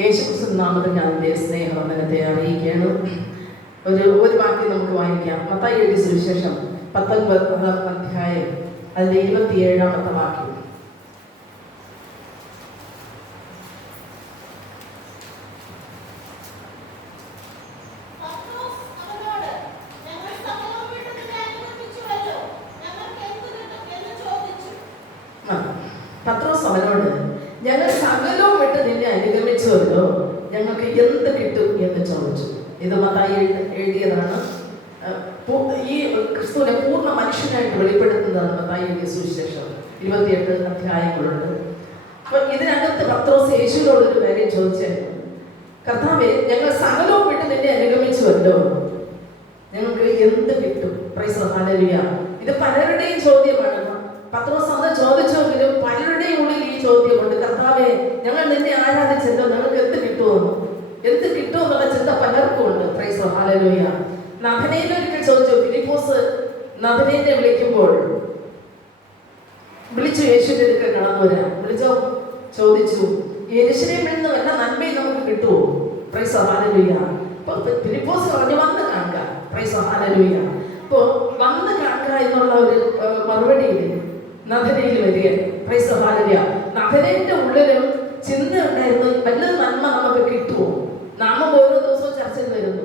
യേശുക്രിസ്തു നാമത്തിൽ ഞാൻ എൻ്റെ സ്നേഹവന്ദനത്തെ അറിയിക്കുകയാണ്. ഒരു വാക്യം നമുക്ക് വായിക്കാം. മത്തായി എഴുതിയ സുവിശേഷം 19-ാം അധ്യായം അതിൻ്റെ 27-ാമത്തെ വാക്യം. പത്രോസ് അവനോട്, ഞങ്ങൾ സകലവും വിട്ട് നിന്നെ അനുഗമിച്ചുവല്ലോ, ഞങ്ങൾക്ക് എന്ത് കിട്ടും എന്ന് ചോദിച്ചു. ഇത് മത്തായി എഴുതിയതാണ്. ഈ ക്രിസ്തുവിനെ പൂർണ്ണ മനുഷ്യനായിട്ട് വെളിപ്പെടുത്തുന്നതാണ് മത്തായി എഴുതിയ സുവിശേഷം. 28 അധ്യായങ്ങളുണ്ട്. അപ്പൊ ഇതിനകത്ത് പത്രോസ് യേശുവിനോട് ഒരു കാര്യം ചോദിച്ചായിരുന്നു. കർത്താവേ, ഞങ്ങൾ സകലവും വിട്ട് നിന്നെ അനുഗമിച്ചുവല്ലോ, ഞങ്ങൾക്ക് എന്ത് കിട്ടും? Price the hallelujah. ഇത് പലരുടെയും ചോദ്യമാണ്. പത്രോസ് അന്ന് ചോദിച്ചെങ്കിലും പലരുടെയും ഉള്ളിൽ ഈ ചോദ്യമുണ്ട്. കർത്താവേ, ഞങ്ങൾ നിന്നെ ആരാധിച്ചല്ലോ, ഞങ്ങൾക്ക് എന്ത് കിട്ടുമെന്ന്, എന്ത് കിട്ടുമെന്നുള്ള ചിന്ത പലർക്കും ഉണ്ട്. Price the hallelujah. നഥനയേൽ ഒരിക്കൽ ചോദിച്ചു. ഫിലിപ്പോസ് നഥനയേലിനെ വിളിച്ചു യേശുവിന്റെ അടുക്കൽ കടന്നു വരാം. ചോദിച്ചു, യെരൂശലേമിൽ നിന്ന് വല്ല നന്മയും നമുക്ക് കിട്ടുമോ? Price the hallelujah. അപ്പൊ ഫിലിപ്പോസ് പറഞ്ഞു, വന്ന് കാണുക. Price the hallelujah. അപ്പോ വന്ന് കാണുക എന്നുള്ള ഒരു മറുപടിയിൽ നഥനയേൽ വരിക. Price the hallelujah. നഥനയേലിന്റെ ഉള്ളിലും ചിന്ത ഉണ്ടായിരുന്നു, വല്ല നന്മ നമുക്ക് കിട്ടുമോ? നാമം ഓരോ ദിവസവും ചർച്ചയിൽ വരുന്നു,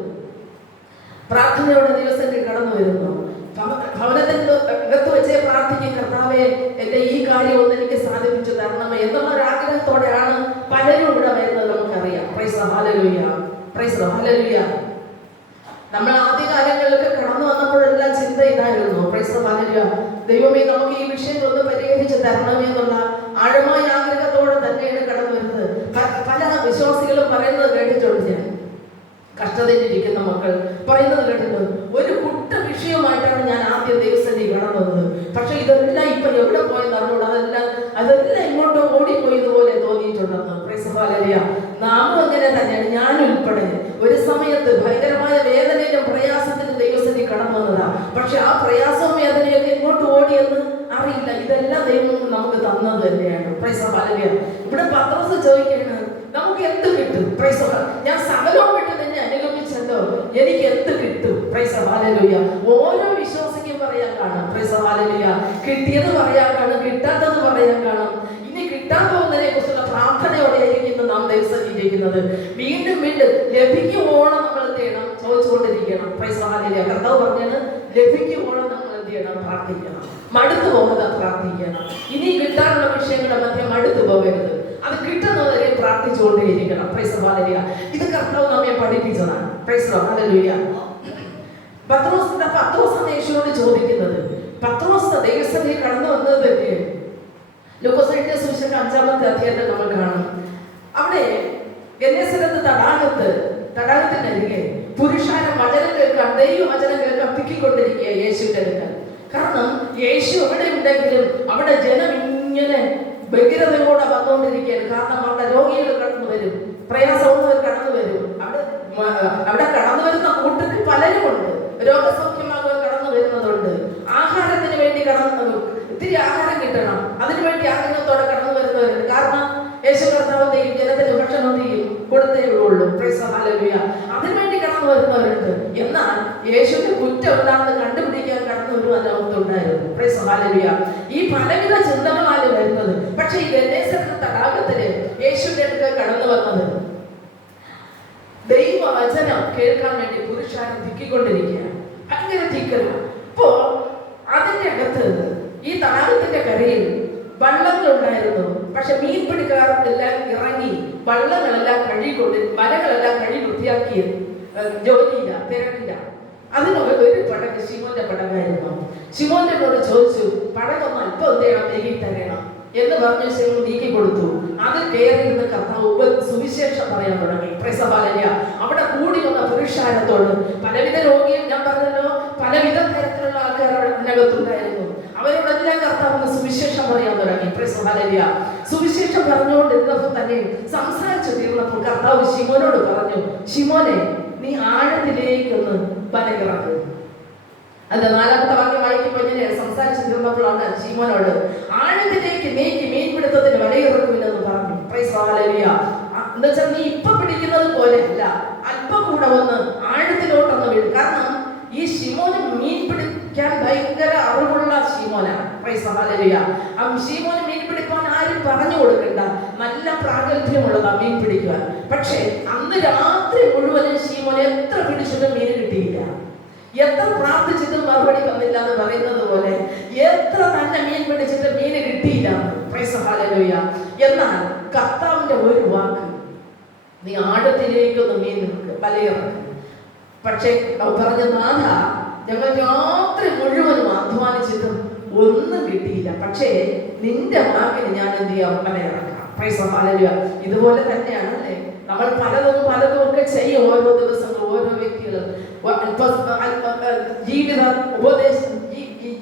പ്രാർത്ഥനയോടെ ദിവസത്തിൽ കടന്നു വരുന്നു, ഭവനത്തിന്റെ അകത്ത് വെച്ചേ പ്രാർത്ഥിക്കും, കർത്താവേ, എന്റെ ഈ കാര്യം ഒന്ന് എനിക്ക് സാധിപ്പിച്ചു തരണമേ എന്നുള്ള ഒരു ആഗ്രഹത്തോടെയാണ് പലരും ഇവിടെ വരുന്നത്. നമുക്കറിയാം. Price the hallelujah. Price the hallelujah. നമ്മൾ ആദ്യകാലങ്ങളിലൊക്കെ കടന്നു വന്നപ്പോഴെല്ലാം ചിന്ത ഇതായിരുന്നു. Price the hallelujah. ദൈവമേ, നമുക്ക് ഈ വിഷയം ഒന്ന് പരിഹരിച്ച് തരണമേ എന്നുള്ള ആഴമായ ആഗ്രഹത്തോടെ തന്നെയാണ് കടന്നു വരുന്നത്. പല വിശ്വാസികളും പറയുന്നത് കേട്ടിട്ടുണ്ട്. ഞാൻ കഷ്ടതയിലിരിക്കുന്ന മക്കൾ പറയുന്നത് കേട്ടിട്ടുണ്ട്, ഒരു കുട്ട വിഷയമായിട്ടാണ് ഞാൻ ആദ്യം ദൈവസന്നിധി കടന്നു വന്നത്, പക്ഷെ ഇതെല്ലാം ഇപ്പൊ എവിടെ പോയെന്ന് അറിഞ്ഞോളൂ, അതെല്ലാം ഇങ്ങോട്ടോ ഓടിപ്പോയതുപോലെ തോന്നിയിട്ടുണ്ടെന്ന്. Praise the hallelujah. നാമും അങ്ങനെ തന്നെയാണ്, ഞാൻ ഉൾപ്പെടെ ഒരു സമയത്ത് ഭയങ്കരമായ വേദനയിലും പ്രയാസത്തിലും ദൈവസന്നിധി കടന്നു വന്നതാ. പക്ഷെ ആ പ്രയാസവും വേദനയൊക്കെ എങ്ങോട്ട് ഓടിയെന്ന് അറിയില്ല. ഇതെല്ലാം ദൈവം നമുക്ക് തന്നത് തന്നെയാണ്. Price the hallelujah. ഇവിടെ പത്രോസ് ചോദിക്കുകയാണ്, നമുക്ക് എന്ത് കിട്ടും? Praise the. ഞാൻ സകലവും വിട്ട് നിന്നെ അനുഗമിച്ചല്ലോ, എനിക്ക് എന്ത് കിട്ടും? Price the hallelujah. ഓരോ വിശ്വാസിക്കും പറയാൻ കാണും. Price the hallelujah. കിട്ടിയത് പറയാൻ കാണും, കിട്ടാത്തത് പറയാൻ കാണും. ഇനി കിട്ടാൻ പോകുന്നതിനെ കുറിച്ചുള്ള പ്രാർത്ഥനയോടെ ആയിരിക്കുന്നു നാം ദൈവസന്നിധിക്കുന്നത്. വീണ്ടും വീണ്ടും ലഭിക്കുവോളം നമ്മൾ എന്ത് ചെയ്യണം? ചോദിച്ചുകൊണ്ടിരിക്കണം. Praise the hallelujah. കർത്താവ് പറഞ്ഞത് ലഭിക്കുവോളം നമ്മൾ എന്ത് ചെയ്യണം? പ്രാർത്ഥിക്കണം. മടുത്തു പോകാതെ പ്രാർത്ഥിക്കണം. ഇനി കിട്ടാനുള്ള വിഷയങ്ങളുടെ മധ്യം മടുത്തു പോകരുത്. അത് കിട്ടുന്നവരെ പ്രാർത്ഥിച്ചുകൊണ്ടേയിരിക്കണം. Praise the hallelujah. ഇത് കർത്താവ് നമ്മെ പഠിപ്പിച്ചതാണ്. Praise the hallelujah. പത്രോസ് യേശുവോട് ചോദിക്കുന്നത്, പത്രോസ് ദൈവസന്നിധിയിൽ കടന്നു വന്നത് തന്നെ ലൂക്കോസ് എഴുതിയ സുവിശേഷം 5-ാമത്തെ അധ്യായത്തിൽ നമ്മൾ കാണും. അവിടെ ഗന്നേസരത്ത് തടാകത്തിനരികെ പുരുഷാരം വചനം കേൾക്കാൻ, ദൈവവചനം കേൾക്കാൻ തിക്കിക്കൊണ്ടിരിക്കുക യേശുവിന്റെ അടുക്കൽ. കാരണം യേശു എവിടെ ഉണ്ടെങ്കിലും അവിടെ ജനം ഇങ്ങനെ വ്യഗ്രതയോടെ വന്നുകൊണ്ടിരിക്കുകയാണ്. കാരണം അവിടെ രോഗികൾ കടന്നു വരും, പ്രയാസമുള്ളവർ കടന്നു വരും. അവിടെ കടന്നു വരുന്ന കൂട്ടത്തിൽ പലരുമുണ്ട്. രോഗസൗഖ്യമാകുവാൻ കടന്നു വരുന്നതുണ്ട്. ആഹാരത്തിന് വേണ്ടി ഇത്തിരി ആഹാരം കിട്ടണം, അതിനുവേണ്ടി ആഗ്രഹത്തോടെ കടന്നു വരുന്നവരുണ്ട്. കാരണം യേശു കർത്താവ് ജനത്തിന് ഭക്ഷണം കൊടുത്തേ ഉള്ളൂ. Price the hallelujah. അതിനുവേണ്ടി കടന്നു വരുന്നവരുണ്ട്. എന്നാൽ യേശുവിന്റെ കുറ്റം എന്താണെന്ന് കണ്ടുപിടിക്കാൻ കടന്നു വരുവാൻ ലോകത്തുണ്ടായിരുന്നു. Price the hallelujah. ഈ പലവിധ ചിന്തകളാണ് വരുന്നത്. പക്ഷെ ഈ ഗന്നേസരത്ത് തടാകത്തില് യേശുവിന്റെ അടുക്കൽ കടന്നു വന്നത് ദൈവവചനം കേൾക്കാൻ വേണ്ടി പുരുഷാരം തിക്കിക്കൊണ്ടിരിക്കുകയാണ്. ഭയങ്കര തിക്കല. അപ്പോ അതിന്റെ അകത്ത് ഈ തടാകത്തിന്റെ കരയിൽ വള്ളങ്ങളുണ്ടായിരുന്നു. പക്ഷെ മീൻപിടിക്കാരെല്ലാം ഇറങ്ങി വള്ളങ്ങളെല്ലാം വലകളെല്ലാം കഴുകി വൃത്തിയാക്കി ജോലിയില്ല, തിരക്കില്ല. അതിനൊക്കെ ഒരു പടക് ശിമോന്റെ പടകായിരുന്നു. ശിമോനോട് ചോദിച്ചു, പടകൊന്ന് അല്പം എന്ത് ചെയ്യണം? നീക്കി തരണം എന്ന് പറഞ്ഞ ശിമോൻ നീക്കി കൊടുത്തു. അതിൽ കയറിയിരുന്ന കർത്താവ് സുവിശേഷം പറയാൻ തുടങ്ങി. Price the hallelujah. അവിടെ കൂടി വന്ന പുരുഷാരത്തോട് പലവിധ രോഗിയും, ഞാൻ പറഞ്ഞല്ലോ, പലവിധ തരത്തിലുള്ള ആൾക്കാർ അതിനകത്തുണ്ടായിരുന്നു. അവരോടെല്ലാം കർത്താവ് സുവിശേഷം പറയാൻ തുടങ്ങി. Price the hallelujah. സുവിശേഷം പറഞ്ഞുകൊണ്ടിരുന്നപ്പോൾ തന്നെ സംസാരിച്ചു തീർന്നപ്പോൾ കർത്താവ് ശിമോനോട് പറഞ്ഞു, ശിമോനെ, നീ ആഴത്തിലേക്കൊന്ന് വലയിറങ്ങും. അത് 4-ാമത്തെ വാക്യം വായിക്കുമ്പോൾ ഇങ്ങനെ സംസാരിച്ചു തീർന്നപ്പോഴാണ് ശിമോനോട് ആഴത്തിലേക്ക് നീക്കി മീൻപിടുത്തത്തിന് വലയിറക്കുമെന്ന് പറഞ്ഞു. Price the hallelujah. എന്ന് വെച്ചാൽ നീ ഇപ്പൊ പിടിക്കുന്നത് പോലെയല്ല, അല്പം കൂടെ ഒന്ന് ആഴത്തിലോട്ടൊന്ന് വീഴും. കാരണം ഈ ശിമോന് മീൻ പിടിക്കാൻ ഭയങ്കര അറിവുള്ള ശിമോനാണ്. ആ ശിമോന് മീൻ പിടിക്കാൻ ആരും പറഞ്ഞു കൊടുക്കണ്ട, നല്ല പ്രാഗൽഭ്യമുള്ളതാ മീൻ പിടിക്കുവാൻ. പക്ഷേ അന്ന് രാത്രി മുഴുവനും ശിമോൻ എത്ര പിടിച്ചിട്ടും മീൻ കിട്ടിയില്ല. എത്ര പ്രാർത്ഥിച്ചിട്ടും മറുപടി വന്നില്ല എന്ന് പറയുന്നത് പോലെ എത്ര തന്നെ മീൻ പിടിച്ചിട്ട് മീന് കിട്ടിയില്ല. എന്നാൽ കർത്താവിന്റെ ഒരു വാക്ക്, നീ ആഴത്തിലേക്കൊന്ന് മീൻ വലയിറക്കും. പക്ഷേ പറഞ്ഞ നാഥ, ഞങ്ങൾ രാത്രി മുഴുവനും അധ്വാനിച്ചിട്ടും ഒന്നും കിട്ടിയില്ല, പക്ഷേ നിന്റെ വാക്കിന് ഞാൻ എന്ത് ചെയ്യാം, വലയിറക്കാം. ഇതുപോലെ തന്നെയാണ് അല്ലേ, നമ്മൾ പലതും ഒക്കെ ചെയ്യും. ഓരോ ദിവസങ്ങളും ഓരോ വ്യക്തികളും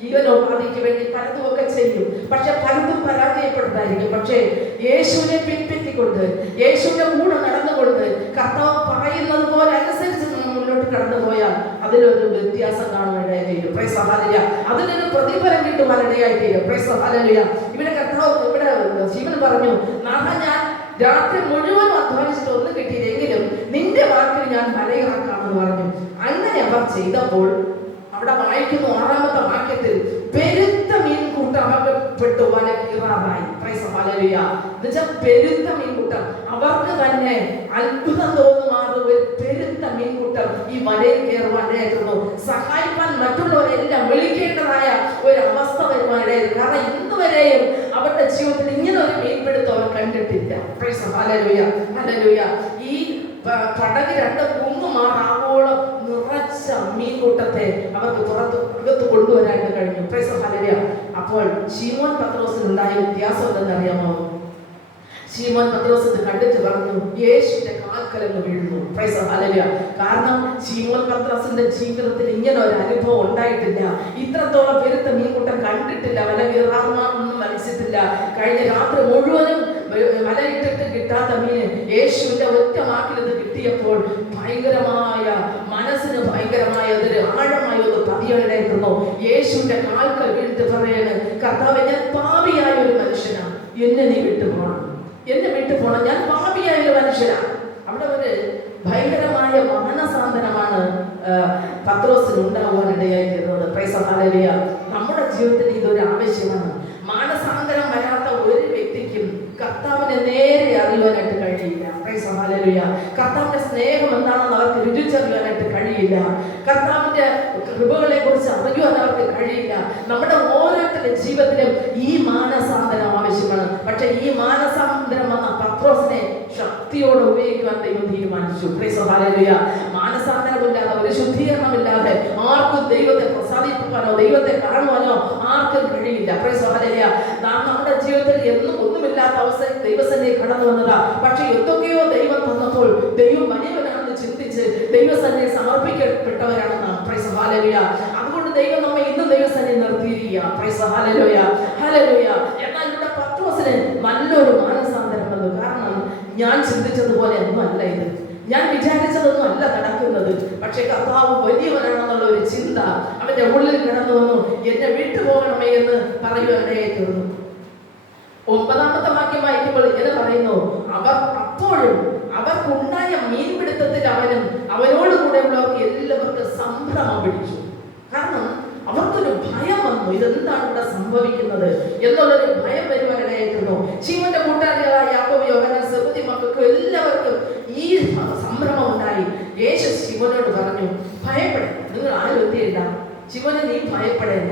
ജീവനോപാധിക്ക് വേണ്ടി പലതും ഒക്കെ ചെയ്യും. പക്ഷെ പലതും പരാജയപ്പെടുത്തായിരിക്കും. പക്ഷേ യേശുവിനെ പിൻപറ്റിക്കൊണ്ട്, യേശുവിന്റെ കൂടെ നടന്നുകൊണ്ട്, കർത്താവ് പറയുന്നത് പോലെ അനുസരിച്ച് മുന്നോട്ട് കടന്നു പോയാൽ അതിലൊരു വ്യത്യാസം കാണുവാനിടയായി തീരും. അതിനൊരു പ്രതിഫലം കിട്ടുവാനിടയായി തീരും. ഇവിടെ കർത്താവ്, ഇവിടെ ശിവൻ പറഞ്ഞു, നാഥ, ഞാൻ രാത്രി മുഴുവൻ അധ്വാനിച്ചിട്ട് ഒന്നും കിട്ടിയില്ലെങ്കിലും നിന്റെ വാക്കിൽ ഞാൻ വലയിറക്കാമെന്ന് പറഞ്ഞു. അങ്ങനെ അവർ ചെയ്തപ്പോൾ അവിടെ വായിക്കുന്നു 6-ാമത്തെ വാക്യത്തിൽ, പെരുത്ത മീൻകൂട്ടം അകപ്പെട്ടു വല കീറാറായി. പെരുത്ത മീൻകൂട്ടം, അവർക്ക് തന്നെ അത്ഭുതം തോന്നുമാറ് ഒരു പെരുത്ത മീൻകൂട്ടം ഈ വലയിൽ കയറുവാനായിരുന്നു. സഹായിക്കാൻ മറ്റുള്ളവരെല്ലാം വിളിക്കേണ്ടതായ ഒരു അവസ്ഥ വരുവാനായിരുന്നു. കാരണം ഇന്ന് വരെയും അവരുടെ ജീവിതത്തിൽ ഇങ്ങനെ ഒരു മീൻപിടുത്തം അവർ കണ്ടിട്ടില്ല. ഈ പടക് 2 കുന്നുമാറാവോളം നിറച്ച മീൻകൂട്ടത്തെ അവർക്ക് അകത്ത് കൊണ്ടുവരാനായിട്ട് കഴിഞ്ഞു. അപ്പോൾ ശിമോൻ പത്രോസിനുണ്ടായ വ്യത്യാസം എന്തെന്നറിയാമോ? ശിമോൻ പത്രോസ് ഇത് കണ്ടിട്ട് പറഞ്ഞു, യേശുവിന്റെ കാൽക്കലങ്ങ് വീഴുന്നു. കാരണം ശിമോൻ പത്രോസിന്റെ ജീവിതത്തിൽ ഇങ്ങനെ ഒരു അനുഭവം ഉണ്ടായിട്ടില്ല. ഇത്രത്തോളം പെരുത്ത മീൻകൂട്ടം കണ്ടിട്ടില്ല. വല കീറാറുമാണെന്നും മനസ്സിട്ടില്ല. കഴിഞ്ഞ രാത്രി മുഴുവനും വലയിട്ടിട്ട് കിട്ടാത്ത മീന് യേശുവിന്റെ ഒറ്റ വാക്കിൽ ഇത് കിട്ടിയപ്പോൾ ഭയങ്കരമായ മനസ്സിന് ഭയങ്കരമായ അതൊരു ആഴമായ ഒന്ന് പതിയായിരുന്നു. യേശുവിന്റെ കാൽക്കൽ വീണിട്ട് പറയാണ്, കർത്താവേ, ഞാൻ പാപിയായ ഒരു മനുഷ്യനാണ്, എന്നെ നീ വിട്ടുപോകണം, എന്നെ വിട്ടുപോകണം, ഞാൻ പാപിയായ ഒരു മനുഷ്യനാണ്. അവിടെ ഒരു ഭയങ്കരമായ മാനസാന്തരമാണ് പത്രോസിന് ഉണ്ടാകുവാനിടയായി തീർന്നത്. നമ്മുടെ ജീവിതത്തിൽ ഇതൊരു ആവശ്യമാണ്. മാനസാന്തരം വരാത്ത ഒരു വ്യക്തിക്കും കർത്താവിനെ നേരെ അറിയുവാനായിട്ട് കഴിയില്ല. കർത്താവിന്റെ സ്നേഹം എന്താണെന്ന് അവർക്ക് രുചിച്ചറിയാനായിട്ട് കഴിയില്ല. കർത്താവിന്റെ കൃപകളെ കുറിച്ച് അറിയുവാൻ അവർക്ക് കഴിയില്ല. നമ്മുടെ ഓരോരുത്തരുടെ ജീവിതത്തിലും ഈ മാനസാന്തരം ആവശ്യമാണ്. പക്ഷെ ഈ മാനസാന്തരം വന്ന പത്രോസിനെ ശക്തിയോടെ ഉപയോഗിക്കുവാൻ ദൈവം തീരുമാനിച്ചു. മാനസാന്തരമില്ലാതെ, ഒരു ശുദ്ധീകരണമില്ലാതെ ആർക്കും ദൈവത്തെ പ്രസാദിപ്പിക്കാനോ ദൈവത്തെ കാണുവാനോ ആർക്കും കഴിയില്ല. നമ്മുടെ ജീവിതത്തിൽ എന്നും ഒന്നുമില്ലാത്ത അവസ്ഥയിൽ ദൈവസന്നിധി കടന്നു വന്നതാ. പക്ഷെ എന്തൊക്കെയോ ദൈവം തന്നപ്പോൾ ദൈവം വലിയവനാണെന്ന് ചിന്തിച്ച് ദൈവസന്നിധി സമർപ്പിക്കപ്പെട്ടവരാണ് നാം. അതുകൊണ്ട് ദൈവം നമ്മെ ഇന്നും ദൈവസന്നിധി നിർത്തിയിരിക്കുക. എന്നാൽ ഇവിടെ പത്രോസിന് നല്ലൊരു മാനസാന്തരം വന്നു. കാരണം ഞാൻ ചിന്തിച്ചതുപോലെ ഒന്നും അല്ല ഇത്, ഞാൻ വിചാരിച്ചതൊന്നും അല്ല നടക്കുന്നത്. പക്ഷെ കർത്താവ് വലിയവനാണെന്നുള്ള ഒരു ചിന്ത അവന്റെ ഉള്ളിൽ കിടന്നു വന്നു. എന്നെ വിട്ടുപോകണമേ എന്ന് പറയുവാനിടയായി തീർന്നു. 9-ാമത്തെ വാക്യം വായിക്കുമ്പോൾ ഇങ്ങനെ പറയുന്നു, അവർ അപ്പോഴും അവർക്കുണ്ടായ മീൻപിടുത്തത്തിൽ അവനും അവനോട് കൂടെ ഉള്ളവർക്ക് എല്ലാവർക്കും സംഭ്രമം പിടിച്ചു. കാരണം അവർക്കൊരു ഭയം വന്നു, ഇതെന്താണ് ഇവിടെ സംഭവിക്കുന്നത് എന്നുള്ളൊരു ഭയം വരുവാനിടയായിരുന്നു. ശിവന്റെ കൂട്ടുകാരികളായ യാക്കോബ്, യോഹന്നാൻ, സെബദി മക്കൾക്ക് എല്ലാവർക്കും ഈ സംഭ്രമം ഉണ്ടായി. യേശു ശിവനോട് പറഞ്ഞു, ഭയപ്പെടേണ്ട, നിങ്ങൾ ആരും എത്തിയില്ല. ശിവനെ, നീ ഭയപ്പെടേണ്ട,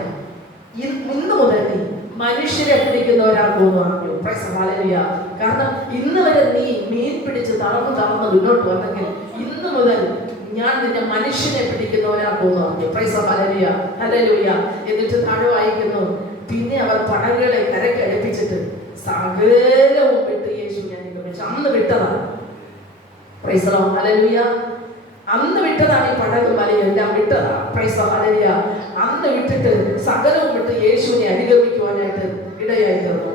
ഇന്ന് മുതൽ നീ മനുഷ്യരെ പിടിക്കുന്നവരാകുമെന്ന് പറഞ്ഞു. കാരണം ഇന്ന് വരെ നീ മീൻ പിടിച്ച് തളർന്ന് മുന്നോട്ട് വന്നെങ്കിൽ ഇന്ന് മുതൽ ഞാൻ നിന്നെ മനുഷ്യനെ പിടിക്കുന്നവരാകുമെന്ന് പറഞ്ഞു. എന്നിട്ട് താഴെ വായിക്കുന്നു, പിന്നെ അവർ പടകുകളെ കരയ്ക്ക് അടുപ്പിച്ചിട്ട് സകലവും വിട്ട് യേശു ഞാൻ അന്ന് വിട്ടതാണ്. അന്ന് വിട്ടതാണ് ഈ പടകും മലയും എല്ലാം വിട്ടതാണ്. അന്ന് വിട്ടിട്ട് സകലവും വിട്ട് യേശുവിനെ അനുഗമിക്കുവാനായിട്ട് ഇടയായി തീർന്നു.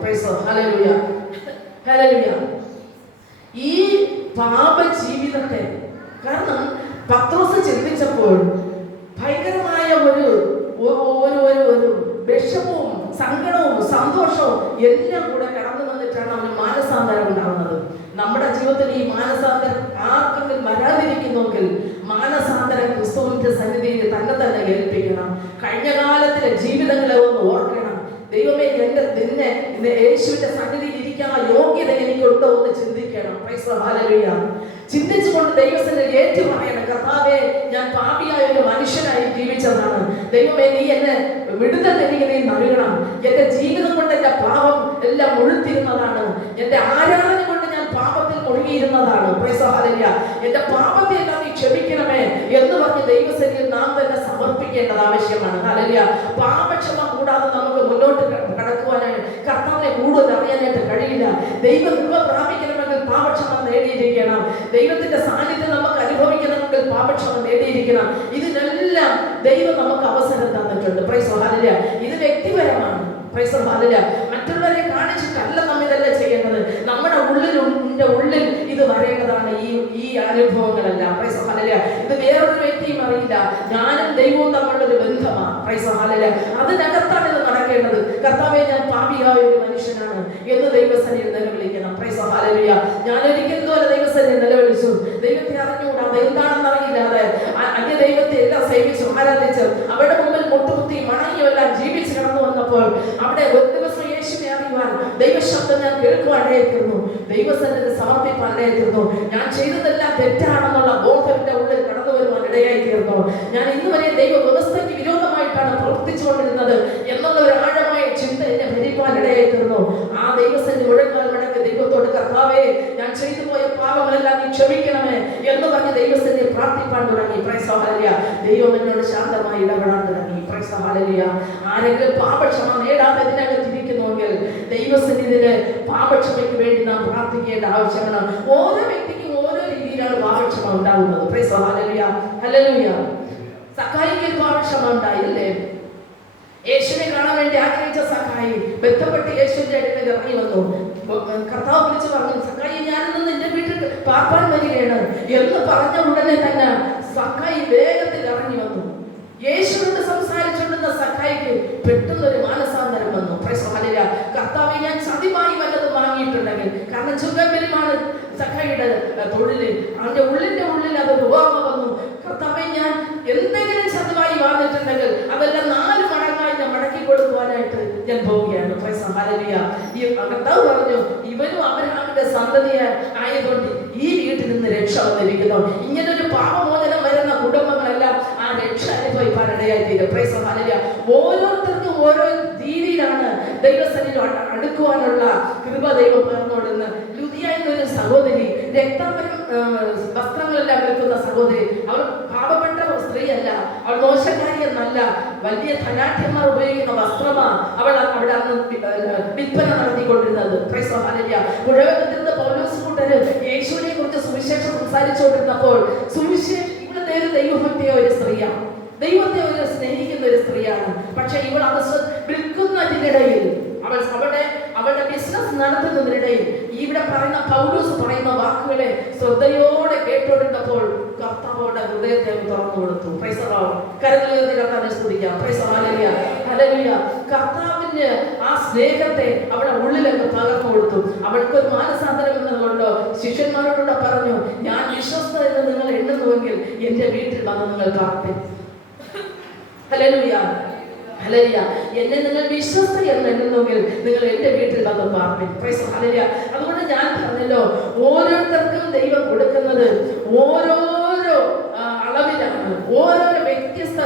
ഈ പാപ ജീവിതത്തെ, കാരണം പത്രോസ് ചിന്തിച്ചപ്പോൾ ഭയങ്കരമായ ഒരു വിഷമവും സങ്കടവും സന്തോഷവും എല്ലാം കൂടെ കടന്നു വന്നിട്ടാണ് അവന് മാനസാന്തരം ഉണ്ടാവുന്നത്. നമ്മുടെ ജീവിതത്തിൽ ഈ മാനസാന്തരം ആർക്കെങ്കിലും വരാതിരിക്കുന്നെങ്കിൽ മാനസാന്തരം ക്രിസ്തുവിന്റെ സന്നിധിയിൽ തന്നെ ഏൽപ്പിക്കണം. കഴിഞ്ഞ കാലത്തിലെ ജീവിതങ്ങളെ ഒന്ന് ഓർക്കണം. ദൈവമേ, നിന്നെ യേശുവിന്റെ സന്നിധിയിൽ ഇരിക്കാൻ യോഗ്യത എനിക്കുണ്ടോ എന്ന് ചിന്തിക്കണം. Price the lord. ഹല്ലേലൂയ. ചിന്തിച്ചുകൊണ്ട് ദൈവസന്നിധിയിൽ ഏറ്റു പറയണം, കർത്താവേ, ഞാൻ പാപിയായ ഒരു മനുഷ്യനായി ജീവിച്ചതാണ്. ദൈവമേ, നീ എന്നെ വിടുതൽ എനിക്ക് നീ നൽകണം. എന്റെ ജീവിതം കൊണ്ട് എന്റെ പാപം എല്ലാം മുഴുത്തിരുന്നതാണ്. എന്റെ ആരാധന കൊണ്ട് ഞാൻ പാപത്തിൽ മുഴുകിയിരുന്നതാണ്. Praise the lord. ഹല്ലേലൂയ. എന്റെ പാപത്തെ എല്ലാം നീ ക്ഷമിക്കണമേ എന്ന് പറഞ്ഞ് ദൈവസന്നിധിയിൽ നാം തന്നെ സമർപ്പിക്കേണ്ടത് ആവശ്യമാണ്. ഹല്ലേലൂയ. പാപക്ഷമ കൂടാതെ നമുക്ക് മുന്നോട്ട് കടക്കുവാനായിട്ട് കർത്താവിനെ കൂടുതൽ അറിയാനായിട്ട് കഴിയില്ല. ദൈവകൃപ പ്രാപിക്കണമെങ്കിൽ പാപക്ഷമ നേടിയിരിക്കണം. ദൈവത്തിന്റെ സാന്നിധ്യം നമുക്ക് അനുഭവിക്കണമെങ്കിൽ പാപക്ഷമ നേടിയിരിക്കണം. ഇതിനെല്ലാം ദൈവം നമുക്ക് അവസരം തന്നിട്ടുണ്ട്. Praise the lord. ഹല്ലേലൂയ. ഇത് വ്യക്തിപരമാണ്. Praise the lord. ഹല്ലേലൂയ. മറ്റുള്ളവരെ കാണിച്ചിട്ടല്ല നമ്മൾ ഇതെല്ലാം ചെയ്യേണ്ടത്. നമ്മുടെ ഉള്ളിൽ ഇത് വരേണ്ടതാണ്. ഈ അനുഭവങ്ങളെല്ലാം. Praise the lord. ഹല്ലേലൂയ. ഇത് വേറൊരു വ്യക്തിയും അറിയില്ല. ഞാനും ദൈവവും തമ്മിലൊരു ബന്ധമാണ്. Praise the lord. ഹല്ലേലൂയ. അതിനകത്താണ് ഇത് നടക്കേണ്ടത്. കർത്താവേ, ഞാൻ പാപിയായ ഒരു മനുഷ്യനാണ് എന്ന് ദൈവസന്നിധിയിൽ നിലവിളിക്കണം. Praise the lord. ഹല്ലേലൂയ. ഞാൻ ഒരിക്കലും പോലെ ദൈവസന്നിധിയിൽ നിലവിളിച്ചു. ദൈവത്തെ അറിഞ്ഞുകൂടാതെ എന്താണെന്ന് അറിയില്ലാതെ അന്യ ദൈവത്തെ എല്ലാം സേവിച്ചു ആരാധിച്ച് അവരുടെ മുമ്പിൽ മുട്ടുകുത്തി മണങ്ങിയും എല്ലാം ജീവിച്ച് കടന്നു വന്നപ്പോൾ അവിടെ ഒരു ദിവസം യേശുവിനെ അറിയുവാൻ ദൈവശബ്ദം ഞാൻ കേൾക്കുവാനായിരുന്നു. ദൈവസന്നിധിയിൽ സമർപ്പിക്കാനായിരുന്നു. ഞാൻ ചെയ്തതെല്ലാം തെറ്റാണെന്നുള്ള ബോധം എന്റെ ഉള്ളിൽ കടന്നു വരുവാൻ ഇടയായി തീർന്നു. ഞാൻ ഇന്ന് വരെ ദൈവ വ്യവസ്ഥയ്ക്ക് വിരോധമായിട്ടാണ് പ്രവർത്തിച്ചുകൊണ്ടിരുന്നത് എന്നുള്ള ഒരു ആഴമായ ചിന്ത എന്നെ ഭരിക്കാൻ ഇടയായി തീർന്നു. ആ ദൈവസന്നിധി മുഴങ്ങാൻ മടങ്ങി ദൈവത്തോട്, കർത്താവേ, ഞാൻ ചെയ്തു പോയ പാപങ്ങളെല്ലാം നീ ക്ഷമിക്കണമേ എന്ന് പറഞ്ഞ് ദൈവസന്നിധിയിൽ പ്രാർത്ഥിപ്പാൻ തുടങ്ങി. Price the lord. ഹല്ലേലൂയ. ദൈവം എന്നോട് ശാന്തമായി ഇടപെടാൻ തുടങ്ങി. Price the lord. ഹല്ലേലൂയ. ആരെങ്കിലും പാപക്ഷമ നേടാതെ ഇതിനകത്ത് ഇരിക്കുന്നുവെങ്കിൽ ദൈവസന്നിധിയിൽ പാപക്ഷമയ്ക്ക് വേണ്ടി നാം പ്രാർത്ഥിക്കേണ്ട ആവശ്യമാണ്. ഓരോ വ്യക്തിക്കും ഓരോ രീതിയിലാണ് പാപക്ഷമ ഉണ്ടാകുന്നത്. Praise the lord. Hallelujah. Hallelujah. സക്കായിക്ക് പാപക്ഷമ ഉണ്ടായില്ലേ? യേശുവിനെ കാണാൻ വേണ്ടി ആഗ്രഹിച്ച സക്കായി ബന്ധപ്പെട്ട് യേശുവിന്റെ അടുക്കൽ ഇറങ്ങി വന്നു. കർത്താവ് വിളിച്ചു പറഞ്ഞു, സക്കായി, ഞാനിന്ന് നിന്റെ വീട്ടിൽ പാർപ്പാൻ വരികയാണ് എന്ന് പറഞ്ഞ ഉടനെ തന്നെ സക്കായി വേഗത്തിൽ ഇറങ്ങി വന്നു. യേശുവിനോട് സംസാരിച്ചുകൊണ്ടിരുന്ന സക്കായിക്ക് പെട്ടെന്നൊരു മാനസാന്തരം വന്നു. Price the lord. ഹല്ലേലൂയ. കർത്താവേ, ഞാൻ ചതിമായി വല്ലതും വാങ്ങിയിട്ടുണ്ടെങ്കിൽ, കാരണം ചുങ്കബലിമാണ് സക്കായിയുടെ തൊഴിൽ, അവന്റെ ഉള്ളിൽ അതൊരു ഓർമ്മ വന്നു. കർത്താവേ, ഞാൻ എന്തെങ്കിലും ചതിവായി വാങ്ങിയിട്ടുണ്ടെങ്കിൽ അതെല്ലാം 4 മടങ്ങായി ഞാൻ മടക്കി കൊടുക്കുവാനായിട്ട് ഞാൻ പോവുകയാണ്. Price the lord. ഹല്ലേലൂയ. ഈ കർത്താവ് പറഞ്ഞു, ഇവനും അബ്രഹാമിന്റെ സന്തതി ആയതുകൊണ്ട് ഈ വീട്ടിൽ നിന്ന് രക്ഷ വന്നിരിക്കുന്നു. ഇങ്ങനൊരു പാപമോചനം വരുന്ന കുടുംബങ്ങളെല്ലാം ആ രക്ഷ അനുഭവിക്കാൻ ഇടയായി തീരും. Price the lord. ഹല്ലേലൂയ. ഓരോരുത്തർക്കും ഓരോ രീതിയിലാണ് ദൈവസന്നിധിയിൽ അടുക്കുവാനുള്ള കൃപ ദൈവം പകർന്നുകൊടുന്ന്. ലുദിയ എന്നൊരു സഹോദരി, രക്താംബരം വസ്ത്രങ്ങളെല്ലാം വെക്കുന്ന സഹോദരി, അവൾ പാപപ്പെട്ട സ്ത്രീയല്ല, അവൾ മോശക്കാരി എന്നല്ല, വലിയ ധനാഠ്യന്മാർ ഉപയോഗിക്കുന്ന വസ്ത്രമാണ് അവൾ അവിടെ അന്ന് വിൽപ്പന നടത്തിക്കൊണ്ടിരുന്നത്. Praise the lord. ഹല്ലേലൂയ. പുഴവക്കത്തിരുന്ന് പൗലോസ് കൂട്ടര് യേശുവിനെ കുറിച്ച് സുവിശേഷം സംസാരിച്ചുകൊണ്ടിരുന്നപ്പോൾ ഇവിടെ നേരെ ദൈവഭക്തിയ ഒരു സ്ത്രീയാണ്, ദൈവത്തെ ഒരു സ്നേഹിക്കുന്ന ഒരു സ്ത്രീയാണ്. പക്ഷെ ഇവൾ അത് വിൽക്കുന്നതിനിടയിൽ അവളുടെ ബിസിനസ് നടത്തുന്നതിനിടയിൽ ഇവിടെ പറയുന്ന പൗലോസ് പറയുന്ന വാക്കുകളെ ശ്രദ്ധയോടെ കേട്ടോണ്ടിരുന്നപ്പോൾ കർത്താവോടെ ഹൃദയത്തെ തുറന്നു കൊടുത്തു. Price the Lord. കരങ്ങളുയർത്തി കർത്താവിനെ സ്തുതിക്കാം. Price the lord. Hallelujah. Hallelujah. കർത്താവിന്റെ ആ സ്നേഹത്തെ അവളുടെ ഉള്ളിലൊക്കെ പകർന്നു കൊടുത്തു. അവൾക്കൊരു മാനസാന്തരം എന്നതുകൊണ്ട് ശിഷ്യന്മാരോട് പറഞ്ഞു, ഞാൻ വിശ്വസ്ത എന്ന് നിങ്ങൾ എണ്ണുന്നുവെങ്കിൽ എന്റെ വീട്ടിൽ വന്ന് നിങ്ങൾ പ്രാർത്ഥിക്കും. ഹല്ലേലൂയ. ഹല്ലേലൂയ. എന്നെ നിങ്ങൾ വിശ്വസ്ത എന്ന് എണ്ണുന്നെങ്കിൽ നിങ്ങൾ എന്റെ വീട്ടിൽ വന്ന് പ്രാർത്ഥിക്കും. Price the lord. ഹല്ലേലൂയ. അതുകൊണ്ട് ഞാൻ പറഞ്ഞല്ലോ, ഓരോരുത്തർക്കും ദൈവം കൊടുക്കുന്നത് ഓരോരോ അളവിലാണ്, ഓരോരോ വ്യത്യസ്ത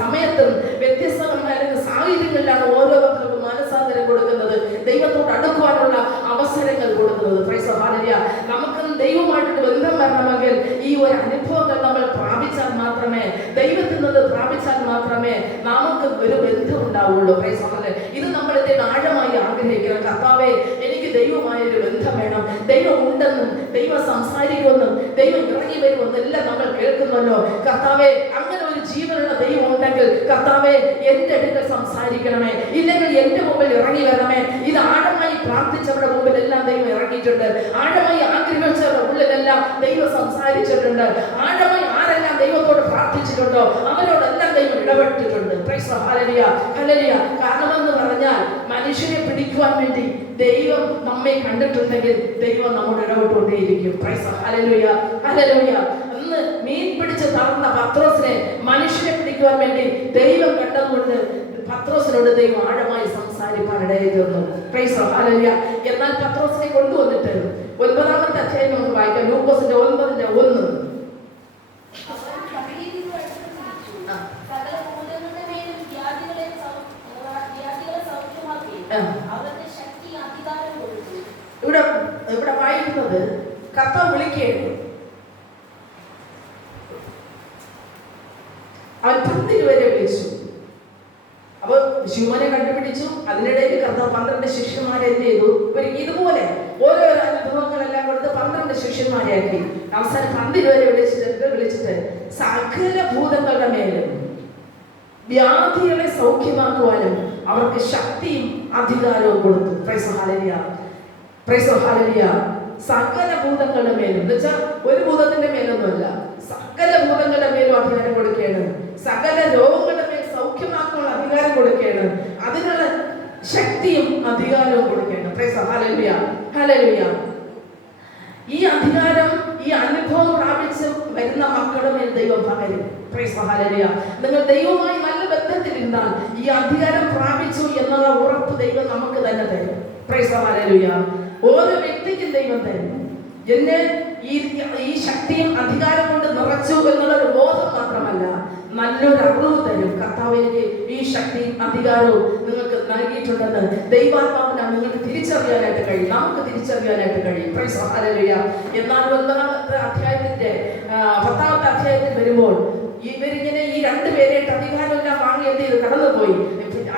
സമയത്തും വ്യത്യസ്തമായ സാഹചര്യങ്ങളിലാണ് ഓരോരുത്തർക്കും മാനസാന്തരം കൊടുക്കുന്നത്, ദൈവത്തോട് അടുക്കുവാനുള്ള അവസരങ്ങൾ കൊടുക്കുന്നത്. Price the lord. ഹല്ലേലൂയ. നമുക്ക് ദൈവമായിട്ട് ബന്ധം വരണമെങ്കിൽ ഈ ഒരു അനുഭവങ്ങൾ നമ്മൾ പ്രാപിച്ചാൽ മാത്രമേ, ദൈവത്തിൽ നിന്ന് പ്രാപിച്ചാൽ മാത്രമേ നമുക്ക് ഒരു ബന്ധം ഉണ്ടാവുള്ളൂ. Price the Lord. ഇത് നമ്മൾ ഇതിന് ആഴമായി ആഗ്രഹിക്കണം. കർത്താവേ, എനിക്ക് ദൈവമായൊരു ബന്ധം വേണം. ദൈവം ഉണ്ടെന്നും ദൈവം സംസാരിക്കുമെന്നും ദൈവം ഇറങ്ങി വരുമെന്നും എല്ലാം നമ്മൾ കേൾക്കുന്നല്ലോ. കർത്താവേ, അങ്ങനെ ഒരു ജീവനുള്ള ദൈവം ഉണ്ടെങ്കിൽ കർത്താവേ, എന്റെ അടുക്കൽ സംസാരിക്കണമേ, ഇല്ലെങ്കിൽ എന്റെ മുമ്പിൽ ഇറങ്ങി വരണമേ. ഇത് ആഴമായി പ്രാർത്ഥിച്ചവരുടെ മുമ്പിൽ എല്ലാം ദൈവം ഇറങ്ങിയിട്ടുണ്ട്. ആഴമായി ആഗ്രഹിച്ചവരുടെ ഉള്ളിലെല്ലാം ദൈവം സംസാരിച്ചിട്ടുണ്ട്. ആഴമായി ആരെല്ലാം ദൈവത്തോട് പ്രാർത്ഥിച്ചിട്ടുണ്ടോ അവരോടെല്ലാം ദൈവം ഇടപെട്ടിട്ടുണ്ട്. Praise the lord. Hallelujah. Hallelujah. കാരണമെന്ന് പറഞ്ഞാൽ മനുഷ്യനെ പിടിക്കുവാൻ വേണ്ടി ദൈവം നമ്മെ കണ്ടിട്ടുണ്ടെങ്കിൽ ദൈവം നമ്മോട് ഇടപെട്ടുകൊണ്ടേയിരിക്കും. Price hallelujah, hallelujah. അന്ന് മീൻ പിടിച്ച് തളർന്ന പത്രോസിനെ മനുഷ്യനെ പിടിക്കുവാൻ വേണ്ടി ദൈവം കണ്ടതുകൊണ്ട് പത്രോസിനോട് ദൈവം ആഴമായി സംസാരിക്കാൻ ഇടയായിരുന്നു. Price hallelujah. എന്നാൽ പത്രോസിനെ കൊണ്ടുവന്നിട്ട് 9-ാമത്തെ അധ്യായം നമുക്ക് വായിക്കാം. ലൂക്കോസിന്റെ 9:1. ഇവിടെ വായിക്കുന്നത് കർത്താവ് വിളിക്കുകയാണ്. അവൻ 10 വരെ വിളിച്ചു. അപ്പൊ ശിവനെ കണ്ടുപിടിച്ചു. അതിനിടയിൽ കർത്താവ് 12 ശിഷ്യന്മാരെ എന്ത് ചെയ്തു? ഇതുപോലെ ഓരോരോ അനുഭവങ്ങളെല്ലാം കൊടുത്ത് 12 ശിഷ്യന്മാരെ ആക്കി. അവസാനം 12 വരെ വിളിച്ചിട്ട് സകല ഭൂതങ്ങളുടെ മേലും വ്യാധികളെ സൗഖ്യമാക്കുവാനും അവർക്ക് ശക്തിയും അധികാരവും കൊടുത്തു. Price hallelujah, praise hallelujah. സകല ഭൂതങ്ങളുടെ മേലും എന്ന് വെച്ചാൽ ഒരു ഭൂതത്തിന്റെ മേലൊന്നുമല്ല, സകല ഭൂതങ്ങളുടെ മേലും അധികാരം കൊടുക്കുകയാണ്. സകല രോഗങ്ങളുടെ മേൽ സൗഖ്യമാക്കാനുള്ള അധികാരം കൊടുക്കുകയാണ്. അതിനുള്ള ശക്തിയും അധികാരവും കൊടുക്കുകയാണ്. Price hallelujah, hallelujah. ഈ അധികാരം, ഈ അനുഭവം പ്രാപിച്ച് വരുന്ന മക്കളുടെ മേൽ ദൈവം പകരും. Price hallelujah. നിങ്ങൾ ദൈവവുമായി നല്ല ബന്ധത്തിലിരുന്നാൽ ഈ അധികാരം പ്രാപിച്ചു എന്നുള്ള ഉറപ്പ് ദൈവം നമുക്ക് തന്നെ തരും. Price hallelujah. ഓരോ വ്യക്തിക്കും ദൈവം തരും. എന്നെ ഈ ശക്തിയും അധികാരം കൊണ്ട് നിറച്ചു എന്നുള്ളൊരു ബോധം മാത്രമല്ല, നല്ലൊരു അറിവ് തരും. കർത്താവിന് ഈ ശക്തിയും അധികാരവും നിങ്ങൾക്ക് നൽകിയിട്ടുണ്ടെന്ന് ദൈവാത്മാവിനെ നിങ്ങൾക്ക് തിരിച്ചറിയാനായിട്ട് കഴിയും, നമുക്ക് തിരിച്ചറിയാനായിട്ട് കഴിയും. Price hallelujah. എന്നാൽ 9-ാമത്തെ അധ്യായത്തിന്റെ 10-ാമത്തെ അധ്യായത്തിൽ വരുമ്പോൾ ഇവരിങ്ങനെ ഈ 2 പേരായിട്ട് അധികാരമെല്ലാം വാങ്ങി എന്ത് ചെയ്ത് കടന്നുപോയി.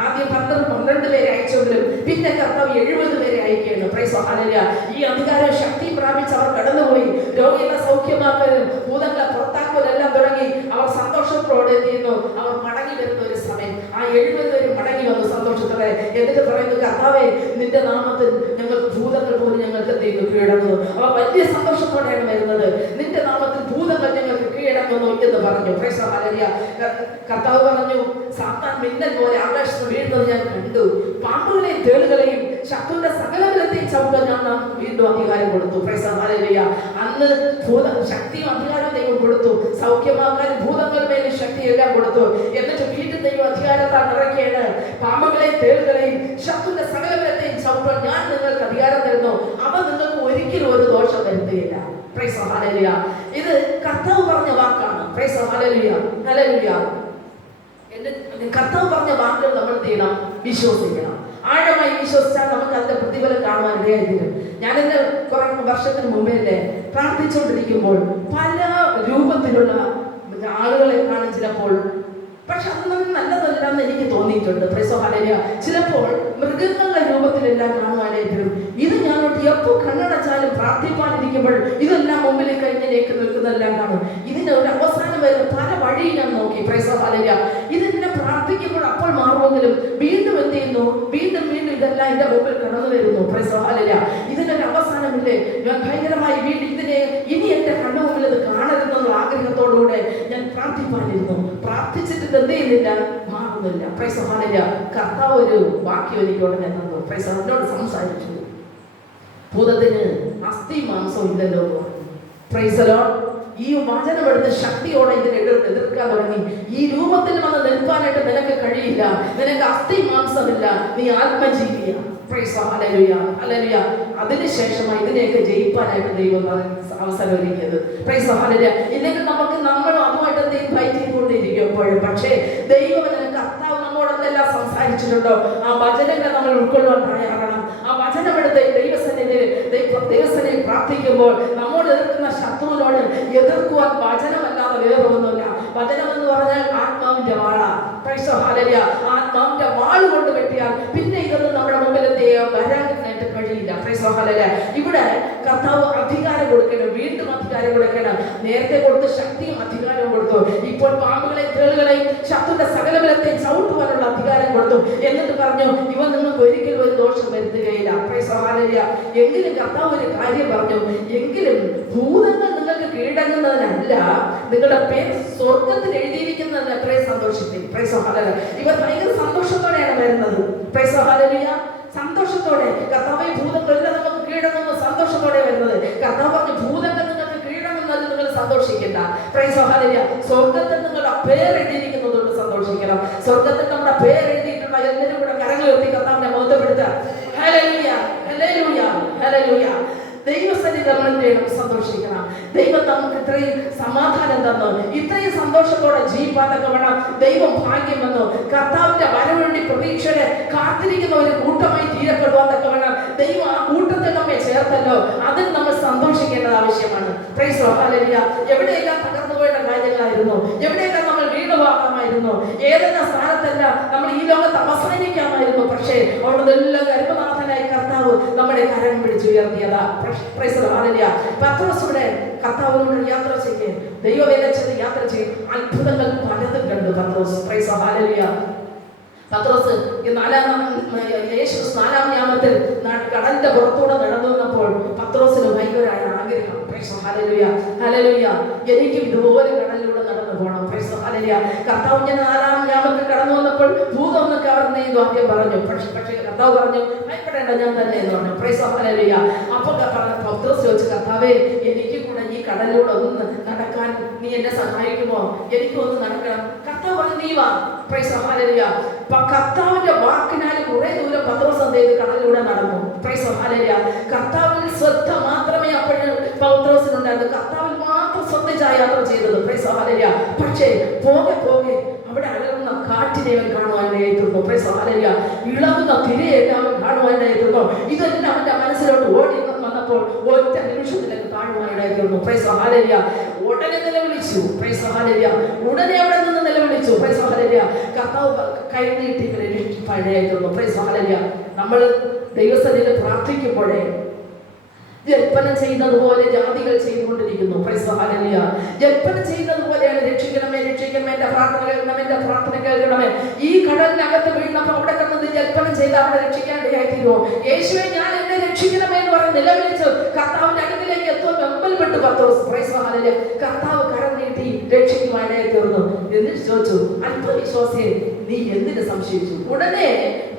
ആദ്യം 12 പേരെ അയച്ചെങ്കിലും പിന്നെ കർത്താവ് 70 പേരെ അയക്കുകയാണ്. Praise hallelujah. ഈ അധികാരം ശക്തി പ്രാപിച്ച് അവർ കടന്നുപോയി. രോഗികളെ സൗഖ്യമാക്കലും ഭൂതങ്ങളെ പുറത്താക്കലെല്ലാം തുടങ്ങി. അവർ സന്തോഷത്തോടെ എന്ത് ചെയ്യുന്നു? അവർ മടങ്ങി വരുന്ന ഒരു സമയം ആ 70 പേര് മടങ്ങി വന്നു സന്തോഷത്തോടെ. എന്നിട്ട് പറയുന്നു, കർത്താവേ, നിന്റെ നാമത്തിൽ ഞങ്ങൾ ഭൂതങ്ങൾ പോലും ഞങ്ങൾക്ക് എന്ത് ചെയ്യുന്നു? കീഴടങ്ങുന്നു. അവർ വലിയ സന്തോഷത്തോടെയാണ് വരുന്നത്. നിന്റെ നാമത്തിൽ ഭൂതങ്ങൾ ഞങ്ങൾക്ക് കീഴടങ്ങുന്നു എന്ന് പറഞ്ഞു. Price hallelujah. കർത്താവ് പറഞ്ഞു, സാത്താൻ മിന്നൽ പോലെ ആകാശത്ത് വീഴുന്നത് ഞാൻ കണ്ടു. പാമ്പുകളെയും തേളുകളെയും ശത്രുവിന്റെ സകലബലത്തെയും ചവിട്ടാൻ ഞാൻ വീണ്ടും അധികാരം കൊടുത്തു. Price hallelujah. അന്ന് ശക്തിയും അധികാരവും ദൈവം കൊടുത്തു. സൗഖ്യമാക്കാനും ഭൂതങ്ങളുടെ മേലെ ശക്തിയെല്ലാം കൊടുത്തു. എന്നിട്ട് വീണ്ടും ദൈവം അധികാരത്താൽ നിറയ്ക്കുകയാണ്. പാമ്പുകളെയും തേളുകളെയും ശത്രുവിന്റെ സകലബലത്തെയും ചവിട്ടാൻ ഞാൻ നിങ്ങൾക്ക് അധികാരം തരുന്നു. അവ നിങ്ങൾക്ക് ഒരിക്കലും ഒരു ദോഷം വരുത്തുകയില്ല. Price hallelujah. ഇത് കർത്താവ് പറഞ്ഞ വാക്കാണ്. Price hallelujah, hallelujah. കർത്താവ് പറഞ്ഞ വാക്കുകൾ നമ്മൾ എന്ത് ചെയ്യണം? വിശ്വസിക്കണം. ആഴമായി വിശ്വസിച്ചാൽ നമുക്ക് അതിന്റെ പ്രതിഫലം കാണുവാൻ ഇടയായിരിക്കും. ഞാൻ എന്നെ കുറെ വർഷത്തിന് മുമ്പേ പ്രാർത്ഥിച്ചുകൊണ്ടിരിക്കുമ്പോൾ പല രൂപത്തിലുള്ള ആളുകളെ കാണും ചിലപ്പോൾ. പക്ഷെ അതൊന്നും നല്ലതല്ലെന്ന് എനിക്ക് തോന്നിയിട്ടുണ്ട്. Price hallelujah. ചിലപ്പോൾ മൃഗങ്ങളുടെ രൂപത്തിലെല്ലാം കാണുവാനായിട്ടും ഇത് ഞാനോട്ട് എപ്പോൾ കണ്ണടച്ചാലും പ്രാർത്ഥിപ്പാനിരിക്കുമ്പോൾ ഇതെല്ലാം മുമ്പിൽ കഴിഞ്ഞിലേക്ക് നിൽക്കുന്നതെല്ലാം കാണും. ഇതിന്റെ ഒരു അവസാനം വരുന്ന പല വഴി ഞാൻ നോക്കി. Price hallelujah. ഇതിനെ പ്രാർത്ഥിക്കുമ്പോൾ അപ്പോൾ മാറുമെങ്കിലും വീണ്ടും എന്ത് ചെയ്യുന്നു? വീണ്ടും ഇതെല്ലാം എന്റെ മുമ്പിൽ കടന്നു വരുന്നു. Price hallelujah. ഇതിനൊരു അവസാനമില്ലേ? ഞാൻ ഭയങ്കരമായി വീണ്ടും ഇതിനെ ഇനി എന്റെ കണ്ണുമുമ്പിൽ അത് കാണരുതെന്നുള്ള ആഗ്രഹത്തോടുകൂടെ ഞാൻ പ്രാർത്ഥിപ്പാനിരുന്നു. പ്രാർത്ഥിച്ചിട്ട് എന്ത് ചെയ്യുന്നില്ല? മാറുന്നില്ല. Price hallelujah. കർത്താവ് ഒരു വാക്യം എനിക്കോട് തന്നു. പ്രൈസ് അവനോട് സംസാരിച്ചു. ഭൂതത്തിന് അസ്ഥി മാംസം ഇല്ലല്ലോ. Praise lord. ഈ വചനമെടുത്ത് ശക്തിയോടെ ഇതിനെ എതിർക്കാൻ തുടങ്ങി. ഈ രൂപത്തിൽ വന്ന് നിൽക്കാനായിട്ട് നിനക്ക് കഴിയില്ല. നിനക്ക് അസ്ഥി മാംസമില്ല, നീ ആത്മജീവിയാ. Praise hallelujah, hallelujah. അതിനുശേഷമായി ഇതിനെയൊക്കെ ജയിക്കാനായിട്ട് ദൈവം അവസരം ഒരുക്കിയത്. Praise hallelujah. ഇല്ലെങ്കിൽ നമ്മളും അതുമായിട്ട് എന്തെങ്കിലും ഫൈറ്റ് ചെയ്തുകൊണ്ടിരിക്കും എപ്പോഴും. പക്ഷേ ദൈവം കർത്താവ് നമ്മോടെന്തെല്ലാം സംസാരിച്ചിട്ടുണ്ടോ ആ വചനങ്ങളെ നമ്മൾ ഉൾക്കൊള്ളാൻ തയ്യാറാകണം. ആ വചനമെടുത്ത് ദൈവസനയിൽ പ്രാർത്ഥിക്കുമ്പോൾ നമ്മോട് എതിർക്കുന്ന ശത്രുവിനോട് എതിർക്കുവാൻ വചനമല്ലാതെ വേറെ ഒന്നുമില്ല. വചനം എന്ന് പറഞ്ഞാൽ ആത്മാവിന്റെ വാളാ. Price hallelujah. ആത്മാവിന്റെ വാള് കൊണ്ട് വെട്ടിയാൽ പിന്നെ ഇതൊന്നും നമ്മുടെ മുമ്പിൽ വരാനായിട്ട് കഴിയില്ല. Price hallelujah. ഇവിടെ കർത്താവ് അധികാരം കൊടുക്കണം, വീണ്ടും അധികാരം കൊടുക്കണം. നേരത്തെ കൊടുത്ത് ശക്തിയും അധികാരവും കൊടുത്തു. ഇപ്പോൾ പാമ്പുകളെയും തേളുകളെയും ശത്രുവിന്റെ സകലബലത്തെയും ചവിട്ടുവാനുള്ള അധികാരം കൊടുത്തു. എന്നിട്ട് പറഞ്ഞു, ഇവ നിങ്ങൾക്ക് ഒരിക്കലും ഒരു ദോഷം വരുത്തുകയില്ല. Price hallelujah. എങ്കിലും കർത്താവ് ഒരു കാര്യം പറഞ്ഞു, എങ്കിലും ഭൂതങ്ങൾ നിങ്ങൾക്ക് കീഴടങ്ങുന്നതിനല്ല, നിങ്ങളുടെ പേര് സ്വർഗത്തിൽ എഴുതിയിരിക്കുന്നതിന് അത്രയും സന്തോഷിക്കും. Price hallelujah. ഇവർ ഭയങ്കര സന്തോഷത്തോടെയാണ് വരുന്നത്. Price hallelujah. സന്തോഷത്തോടെ കർത്താവേ സന്തോഷിക്കണ്ട. Price the Lord. സ്വർഗ്ഗത്തിൽ നിങ്ങളുടെ പേരെഴുതിയിരിക്കുന്നത് കൊണ്ട് സന്തോഷിക്കണം. സ്വർഗ്ഗത്തിൽ നമ്മുടെ പേരെഴുതിയിട്ടുള്ള എല്ലാവരും കൂടെ കരങ്ങൾ ഉയർത്തി കർത്താവിനെ മഹത്വപ്പെടുത്തുക. Hallelujah, hallelujah, hallelujah. ദൈവസന്നിധി നമ്മൾ എന്ത് ചെയ്യണം? സന്തോഷിക്കണം. ദൈവം നമുക്ക് ഇത്രയും സമാധാനം തന്നു, ഇത്രയും സന്തോഷത്തോടെ ജീവിപ്പാനൊക്കെ വേണം. ദൈവം ഭാഗ്യം വന്നു. കർത്താവിന്റെ വരവേണ്ടി പ്രതീക്ഷയുടെ കാത്തിരിക്കുന്ന ഒരു കൂട്ടമായി തീരപ്പെടുവാനൊക്കെ വേണം. ദൈവം ആ കൂട്ടത്തിൽ നമ്മെ ചേർത്തല്ലോ, അതിൽ നമ്മൾ സന്തോഷിക്കേണ്ടത് ആവശ്യമാണ്. Price the Lord. എവിടെയെല്ലാം തകർന്നു പോയ കാര്യങ്ങളായിരുന്നു, എവിടെയെല്ലാം നമ്മൾ വീണുപോകാമായിരുന്നു, ഏതെല്ലാം സ്ഥാനത്തല്ല നമ്മൾ ഈ ലോകത്ത് അവസാനിക്കാമായിരുന്നു. പക്ഷേ അവിടെ എല്ലാം ഗർഭനാഥനായി കർത്താവ് നമ്മുടെ കരം പിടിച്ചുയർത്തിയതാ. Praise the lord. പത്രോസിവിടെ കർത്താവിനോട് യാത്ര ചെയ്യേ, ദൈവവേല ചെയ്ത് യാത്ര ചെയ്യും. അത്ഭുതങ്ങൾ പലതും കണ്ടു പത്രോസ്. Praise the lord. പത്രോസ് യേശു 4-ാം യാമത്തിൽ കടലിന്റെ പുറത്തൂടെ നടന്നു വന്നപ്പോൾ പത്രോസിന് ഭയങ്കരമായ ആഗ്രഹം. Hallelujah, hallelujah. എനിക്കും ഇതുപോലെ കടലിലൂടെ നടന്നു പോകണം. ഹല്ലേലൂയ. കർത്താവ് ഞാൻ 4-ാം യാമത്തിൽ കടന്നു വന്നപ്പോൾ ഭൂതം എന്നൊക്കെ അവർ ആദ്യം പറഞ്ഞു. പക്ഷേ കർത്താവ് പറഞ്ഞു ഭയപ്പെടേണ്ട, ഞാൻ തന്നെ എന്ന് പറഞ്ഞു. ഹല്ലേലൂയ. അപ്പൊ പത്രോസ് ചോദിച്ചു, കർത്താവേ എനിക്ക് കൂടെ ഈ കടലിലൂടെ ഒന്ന് നടക്കാൻ നീ എന്നെ സഹായിക്കുമോ? എനിക്കൊന്ന് നടക്കണം. കർത്താവ് പറഞ്ഞു നീ വാ. ഹല്ലേലൂയ. കർത്താവിന്റെ വാക്കിനാൽ കുറെ ദൂരം പത്രോസ് എന്ത് ചെയ്ത് കടലിലൂടെ നടന്നു. ഹല്ലേലൂയ. കർത്താവിൽ ശ്രദ്ധ മാത്രമേ അപ്പോഴും പത്രോസിനുണ്ടായിരുന്നു. കർത്താവിൽ മാത്രം ശ്രദ്ധിച്ചാണ് യാത്ര ചെയ്തത്. ഹല്ലേലൂയ. പക്ഷേ പോകെ പോകെ അവിടെ അലറുന്ന കാറ്റിനെ അവൻ കാണുവാനായിരുന്നു. ഹല്ലേലൂയ. ഇളകുന്ന തിരയെല്ലാം അവൻ കാണുവാനായിരുന്നു. ഇതെല്ലാം അവന്റെ മനസ്സിലോട്ട് ഓടി വന്നപ്പോൾ ഒറ്റ നിമിഷത്തിലേക്ക് താഴുവാനായിരുന്നു. ഹല്ലേലൂയ. ഉടനെ നിലവിളിച്ചു. ഹല്ലേലൂയ. ഉടനെ അവിടെ നിന്ന് നിലവിളിച്ചു. ഹല്ലേലൂയ. കർത്താവ് കൈ നീട്ടി രക്ഷിപ്പാനായിരുന്നു. ഹല്ലേലൂയ. നമ്മൾ ദൈവസന്നിധിയിൽ പ്രാർത്ഥിക്കുമ്പോഴേ ജൽപ്പന ചെയ്യുന്നത് പോലെ ജാതികൾ ചെയ്തുകൊണ്ടിരിക്കുന്നു. ഹല്ലേലൂയ. ജൽപ്പന ചെയ്യുന്നത് പോലെയാണ് രക്ഷിക്കണമേ, രക്ഷിക്കണമേ, എന്റെ പ്രാർത്ഥന കേൾക്കണമേ, എന്റെ പ്രാർത്ഥന കേൾക്കണമേ. ഈ കടലിനകത്ത് വീണപ്പോൾ അവിടെ കണ്ടത് ജൽപ്പന ചെയ്ത് അവിടെ രക്ഷിക്കാണ്ടിയായിത്തീരുമോ? യേശുവേ ഞാൻ എന്നെ രക്ഷിക്കണമേ എന്ന് പറഞ്ഞ് നിലവിളിച്ച് കർത്താവിന്റെ അടുക്കിലേക്ക് എത്തുവാൻ വെമ്പൽപ്പെട്ടു പത്രോസ്. ഹല്ലേലൂയ. കർത്താവ് കരം നീട്ടി രക്ഷിക്കുവാനായി തീർന്നു. എന്നിട്ട് ചോദിച്ചു, അല്പവിശ്വാസിയെ നീ എന്തിന് സംശയിച്ചു? ഉടനെ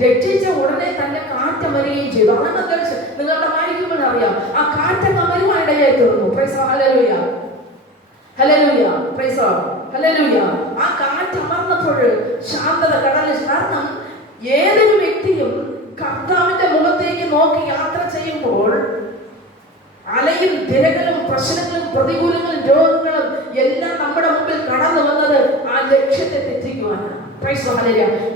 രക്ഷിച്ച ഉടനെ തന്നെ കാറ്റമരുകയും ചെയ്തു. അതാണ് നിങ്ങളുടെ വായിക്കുമ്പോൾ അറിയാം, ആ കാറ്റങ്ങ് അമരുവാനിടയായി തീർന്നു. Hallelujah, hallelujah, hallelujah. ആ കാറ്റ് അമർന്നപ്പോൾ ശാന്തത കടലിൽ. കാരണം ഏതൊരു വ്യക്തിയും കർത്താവിന്റെ മുഖത്തേക്ക് നോക്കി യാത്ര ചെയ്യുമ്പോൾ അലയും തിരകളും പ്രശ്നങ്ങളും പ്രതികൂലങ്ങളും രോഗങ്ങളും എല്ലാം നമ്മുടെ മുമ്പിൽ കടന്നു വന്നത് ആ ലക്ഷ്യത്തെ തെറ്റിക്കുവാനാണ്.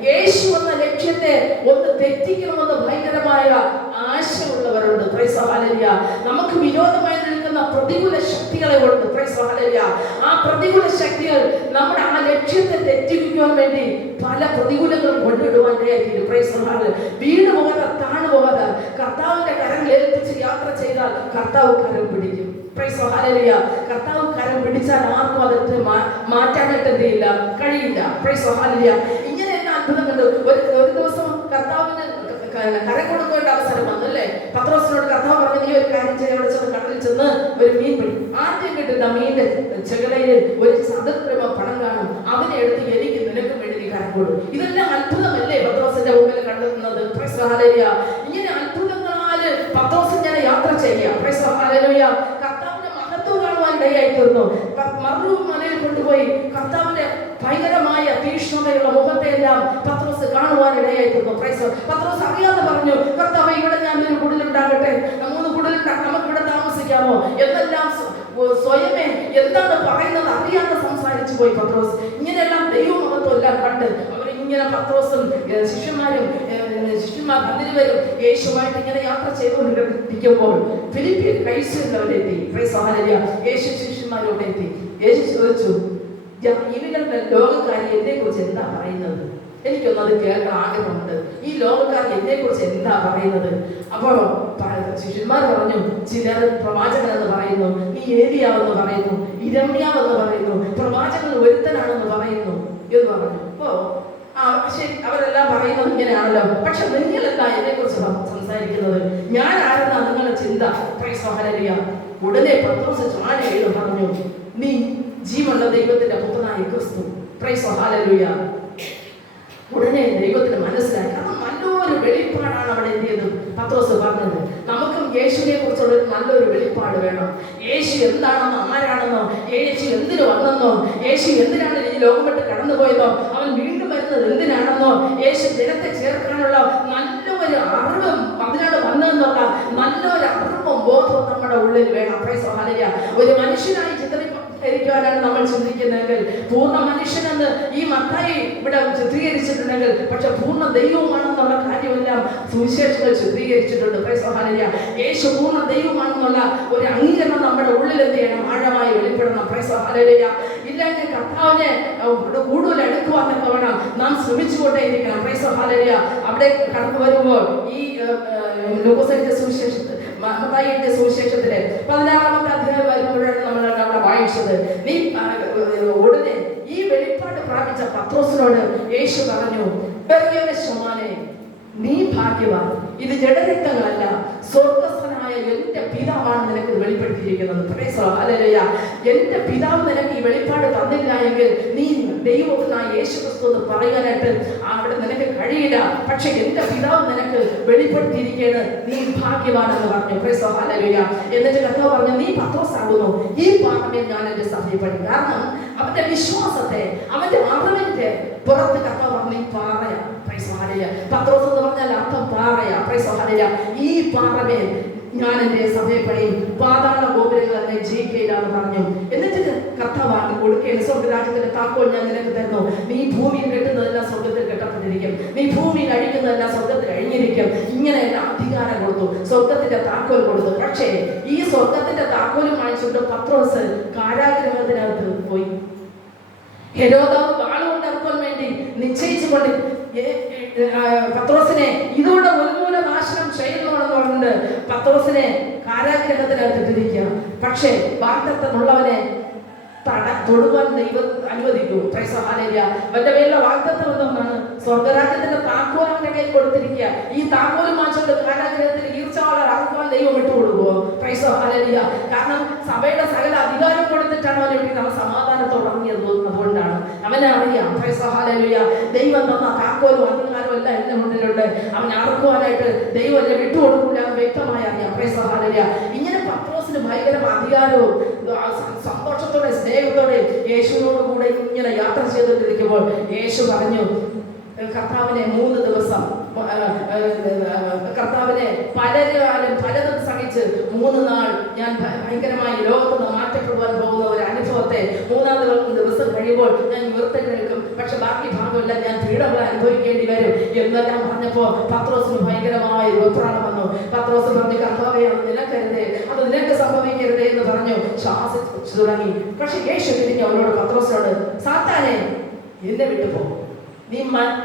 യേശു എന്ന ലക്ഷ്യത്തെ ഒന്ന് തെറ്റിക്കണമെന്ന് ഭയങ്കരമായ ആശയമുള്ളവരുണ്ട്. നമുക്ക് വിരോധമായി നിൽക്കുന്ന പ്രതികൂല ശക്തികളെ ഉണ്ട്. ആ പ്രതികൂല ശക്തികൾ നമ്മുടെ ആ ലക്ഷ്യത്തെ തെറ്റിക്കുവാൻ വേണ്ടി പല പ്രതികൂലങ്ങളും കൊണ്ടിടുവാൻ വീണ് പോകാതെ താണു പോകാതെ കർത്താവിന്റെ കരങ്ങൾ ഏൽപ്പിച്ച് യാത്ര ചെയ്താൽ കർത്താവ് കരം പിടിക്കും. കർത്താവ് കരം പിടിച്ചാൽ ആർക്കും അതൊക്കെ മാറ്റാനായിട്ട് എന്തില്ല, കഴിയില്ല. ഇങ്ങനെ എന്നെ അത്ഭുതം കണ്ടു. ഒരു ദിവസം കർത്താവിന് കരം കൊടുക്കേണ്ട അവസരം വന്നു അല്ലേ? പത്രോസിനോട് കർത്താവ് പറഞ്ഞു, നീ ഒരു കാര്യം ചെയ്യാൻ ചെന്ന് കടലിൽ ചെന്ന് ഒരു മീൻ പിടി. ആദ്യം കിട്ടുന്ന മീന്റെ ചെകലയിൽ ഒരു ചതുർക്രമ പണം കാണും, അതിനെ എടുത്ത് എനിക്ക് നിനക്ക് വേണ്ടി നീ കരം കൊടുക്കും. ഇതെല്ലാം അത്ഭുതമല്ലേ പത്രോസിന്റെ മുമ്പിൽ കണ്ടെത്തുന്നത്? ഇങ്ങനെ അത്ഭുതങ്ങളാല് പത്രോസ് ഇങ്ങനെ യാത്ര ചെയ്യാം. കർത്താവിന്റെ മഹത്വം കാണുവാൻ ഇടയായി തീർന്നു. മറുമലയിൽ കൊണ്ടുപോയി കർത്താവിന്റെ ഭയങ്കരമായ തീക്ഷ്ണതയുള്ള മുഖത്തെയെല്ലാം പത്രോസ് കാണുവാൻ ഇടയായി തീർന്നു. പത്രോസ് അറിയാതെ പറഞ്ഞു, കർത്താവ് ഇവിടെ ഞാൻ ഒരു കുടിലുണ്ടാകട്ടെ, 3 കുടിലുണ്ടാകും, നമുക്ക് ഇവിടെ താമസിക്കാമോ എന്നെല്ലാം സ്വയമേ എന്താണ് പറയുന്നത് അറിയാതെ സംസാരിച്ചു പോയി പത്രോസ്. ഇങ്ങനെയെല്ലാം ദൈവമഹത്വം എല്ലാം കണ്ട് അവരിങ്ങനെ പത്രോസും ശിഷ്യന്മാർ 11 പേരും യേശുവായിട്ട് ഇങ്ങനെ യാത്ര ചെയ്തുകൊണ്ടിരിക്കുമ്പോൾ ഫിലിപ്പിയിൽ ക്രൈസ്തവരെത്തി. യേശു ശിഷ്യന്മാരോട് എത്തി. യേശു ചോദിച്ചു, ഇവരുടെ ലോകക്കാരി എന്നെ കുറിച്ച് എന്താ പറയുന്നത്? എനിക്കൊന്നത് കേൾക്കാൻ ആഗ്രഹമുണ്ട്. ഈ ലോകക്കാർ എന്നെ കുറിച്ച് എന്താ പറയുന്നത്? അപ്പോൾ ശിഷ്യന്മാർ പറഞ്ഞു, ചിലർ പ്രവാചകൻ എന്ന് പറയുന്നു, നീ ഏലിയാവെന്ന് പറയുന്നു, ഇരമ്യാവെന്ന് പറയുന്നു, പ്രവാചകൻ ഒരുത്തനാണെന്ന് പറയുന്നു എന്ന് പറഞ്ഞു. അപ്പോ ശരി, അവരെല്ലാം പറയുന്നത് ഇങ്ങനെയാണല്ലോ, പക്ഷെ നിങ്ങളെന്താ എന്നെ കുറിച്ച് സംസാരിക്കുന്നത്? ഞാൻ ആരെന്നാ നിങ്ങളുടെ ചിന്ത? ഉടനെ പത്രോസ് ചാടി എഴുതി പറഞ്ഞു, നീ ജീവനുള്ള ദൈവത്തിന്റെ പുത്രനായ ക്രിസ്തു. ഉടനെ ദൈവത്തിന് മനസ്സിലായി. കാരണം നല്ലൊരു വെളിപ്പാടാണ് അവിടെ എന്ത് പത്രോസ് പറഞ്ഞത്. നമുക്കും യേശുവിനെ കുറിച്ചുള്ള നല്ലൊരു വെളിപ്പാട് വേണം. യേശു എന്താണെന്നോ ആരാണെന്നോ യേശു എന്തിനു വന്നെന്നോ, യേശു എന്തിനാണ് ഈ ലോകം വിട്ട് കടന്നുപോയതോ, അവൻ വീണ്ടും വരുന്നത് എന്തിനാണെന്നോ, യേശു ജനത്തെ ചേർക്കാനുള്ള നല്ലൊരു അറിവും അതിനാണ് വന്നതെന്നുള്ള നല്ലൊരു അറിവും ബോധവും നമ്മുടെ ഉള്ളിൽ വേണം. Price the Lord. ഒരു മനുഷ്യനായി ചിത്രീകരിക്കാനാണ് നമ്മൾ ചിന്തിക്കുന്നതെങ്കിൽ, പൂർണ്ണ മനുഷ്യനെന്ന് ഈ മത്തായി ഇവിടെ ചിത്രീകരിച്ചിട്ടുണ്ടെങ്കിൽ, പക്ഷെ പൂർണ്ണ ദൈവമാണെന്നുള്ള കാര്യമെല്ലാം സുവിശേഷങ്ങൾ ചിത്രീകരിച്ചിട്ടുണ്ട്. Praise the lord. യേശു പൂർണ്ണ ദൈവമാണെന്നുള്ള ഒരു അംഗീകരണം നമ്മുടെ ഉള്ളിൽ എന്ത് ചെയ്യണം? ആഴമായി വെളിപ്പെടണം. Price the Lord. ഇല്ലെങ്കിൽ കർത്താവിനെ കൂടുതൽ അടുക്കുവാനൊക്കെ വേണം നാം ശ്രമിച്ചുകൊണ്ടേയിരിക്കണം. Price the Lord. അവിടെ കടന്നു വരുമ്പോൾ ഈ ലൂക്കോസിന്റെ സുവിശേഷത്തിൽ, മത്തായിയുടെ സുവിശേഷത്തിലെ 16-ാമത്തെ അധ്യായം വരുമ്പോഴാണ് നമ്മൾ അവിടെ വായിച്ചത്. നീ ഉടനെ ഈ വെളിപ്പാട് പ്രാപിച്ച പത്രോസിനോട് യേശു പറഞ്ഞു, ബെർയേശുമാനെ, നീ ഭാഗ്യവാൻ, ഇത് ജഡരക്തങ്ങളല്ല, സ്വർഗ്ഗസ്ഥനായ എന്റെ പിതാവാണ് നിനക്ക് ഇത് വെളിപ്പെടുത്തിയിരിക്കുന്നത്. Price the Lord. എന്റെ പിതാവ് നിനക്ക് ഈ വെളിപ്പാട് തന്നില്ല എങ്കിൽ നീ ദൈവത്തിനായ യേശു ക്രിസ്തു എന്ന് പറയാനായിട്ട് അവിടെ നിനക്ക് കഴിയില്ല. പക്ഷെ എന്റെ പിതാവ് നിനക്ക് വെളിപ്പെടുത്തിയിരിക്കുകയാണ്, നീ ഭാഗ്യവാനെന്ന് പറഞ്ഞു. Price the Lord. എന്നിട്ട് കർത്താവ് പറഞ്ഞു, നീ പത്രോസാകുന്നു, ഈ പാറമേൽ ഞാൻ എന്റെ സഭയെ പണിയും. കാരണം അവന്റെ വിശ്വാസത്തെ, അവന്റെ അറിവിന്റെ പുറത്ത് കർത്താവ് പറഞ്ഞു, ഈ പാറയാ. Praise the lord. പത്രോസ് എന്ന് പറഞ്ഞാൽ അർത്ഥം പാറയാ. Praise the Lord. ഈ പാറമേൽ ഞാൻ എന്റെ സഭയെ പണിയും, പാതാള ഗോപുരങ്ങൾ എന്നെ ജയിക്കുകയില്ലാന്ന് പറഞ്ഞു. എന്നിട്ട് കർത്താവാണ് കൊടുക്കുകയാണ്, സ്വർഗ്ഗരാജ്യത്തിന്റെ താക്കോൽ ഞാൻ നിനക്ക് തരുന്നു, നീ ഭൂമിയിൽ കെട്ടുന്നതെല്ലാം സ്വർഗ്ഗത്തിൽ കെട്ടപ്പെട്ടിരിക്കും, നീ ഭൂമിയിൽ അഴിക്കുന്നതെല്ലാം സ്വർഗ്ഗത്തിൽ അഴിഞ്ഞിരിക്കും. ഇങ്ങനെ എല്ലാം അധികാരം കൊടുത്തു, സ്വർഗ്ഗത്തിന്റെ താക്കോൽ കൊടുത്തു. പക്ഷേ ഈ സ്വർഗ്ഗത്തിന്റെ താക്കോലും വാങ്ങിച്ചുകൊണ്ട് പത്രോസ് കാരാഗൃഹത്തിനകത്ത് പോയി. ഹെരോദാവ് വാളുകൊണ്ട് ഇറക്കാൻ വേണ്ടി നിശ്ചയിച്ചുകൊണ്ട് പത്രോസിനെ ഇതോടെ ഉന്മൂല നാശനം ചെയ്യുന്നതാണെന്ന് പറഞ്ഞിട്ട് പത്രോസിനെ കാരാഗൃഹത്തിനകത്ത് ഇട്ടിരിക്കുക. പക്ഷേ വാഗ്ദത്തമുള്ളവനെ തൊടുവാൻ ദൈവം അനുവദിക്കൂ. Price the Lord. അവന്റെ മേലുള്ള വാഗ്ദത്തം എന്താണ്? സ്വർഗ്ഗരാജ്യത്തിന്റെ താക്കോൽ അവന്റെ കയ്യിൽ കൊടുത്തിരിക്കുക. ഈ താക്കോൽ മാറ്റുകൊണ്ട് കാരാഗൃഹത്തിൽ ഈർച്ചവാളർ അറക്കുവാൻ ദൈവം വിട്ടുകൊടുക്കുമോ? Price the Lord. കാരണം സഭയുടെ സകല അധികാരം കൊടുത്തിട്ടാണ് അവനെ വിട്ട് അവൻ സമാധാനത്തോടെ ഇറങ്ങിയത്. അതുകൊണ്ടാണ് അവനെ അറിയാം. Price the Lord. ദൈവം തന്ന താക്കോലും അധികാരവും എല്ലാം എന്റെ മുന്നിലുണ്ട്, അവൻ അറക്കുവാനായിട്ട് ദൈവം എന്നെ വിട്ടുകൊടുക്കില്ല എന്ന് വ്യക്തമായി അറിയാം. Price the Lord. ഇങ്ങനെ പത്രോസിന് ഭയങ്കര അധികാരവും സന്തോഷത്തോടെ സ്നേഹത്തോടെ യേശുവിനോട് കൂടെ ഇങ്ങനെ യാത്ര ചെയ്തുകൊണ്ടിരിക്കുമ്പോൾ യേശു പറഞ്ഞു, കർത്താവിനെ 3 ദിവസം കർത്താവിനെ പലതും സഹിച്ച് 3 നാൾ ഞാൻ ഭയങ്കരമായി ലോകത്ത് നിന്ന് മാറ്റപ്പെടുവാൻ പോകുന്ന ഒരു അനുഭവത്തെ 3-ാം ദിവസം കഴിയുമ്പോൾ ഞാൻ ഉയർത്തെഴുന്നേൽക്കും, പക്ഷെ ബാക്കി ഭാഗമല്ല ഞാൻ പീഡകൾ അനുഭവിക്കേണ്ടി വരും എന്നെല്ലാം പറഞ്ഞപ്പോൾ പത്രോസിന് ഭയങ്കരമായ വെപ്രാളം വന്നു. പത്രോസ് പറഞ്ഞു, കർത്താവേ, അത് നിനക്കരുതേ, അത് നിനക്ക് സംഭവിക്കരുതേ എന്ന് പറഞ്ഞു ശ്വാസിച്ചു തുടങ്ങി. പക്ഷെ യേശു തിരിഞ്ഞ് അവനോട്, പത്രോസിനോട്, സാത്താനെ, എന്നെ വിട്ടുപോ, നീ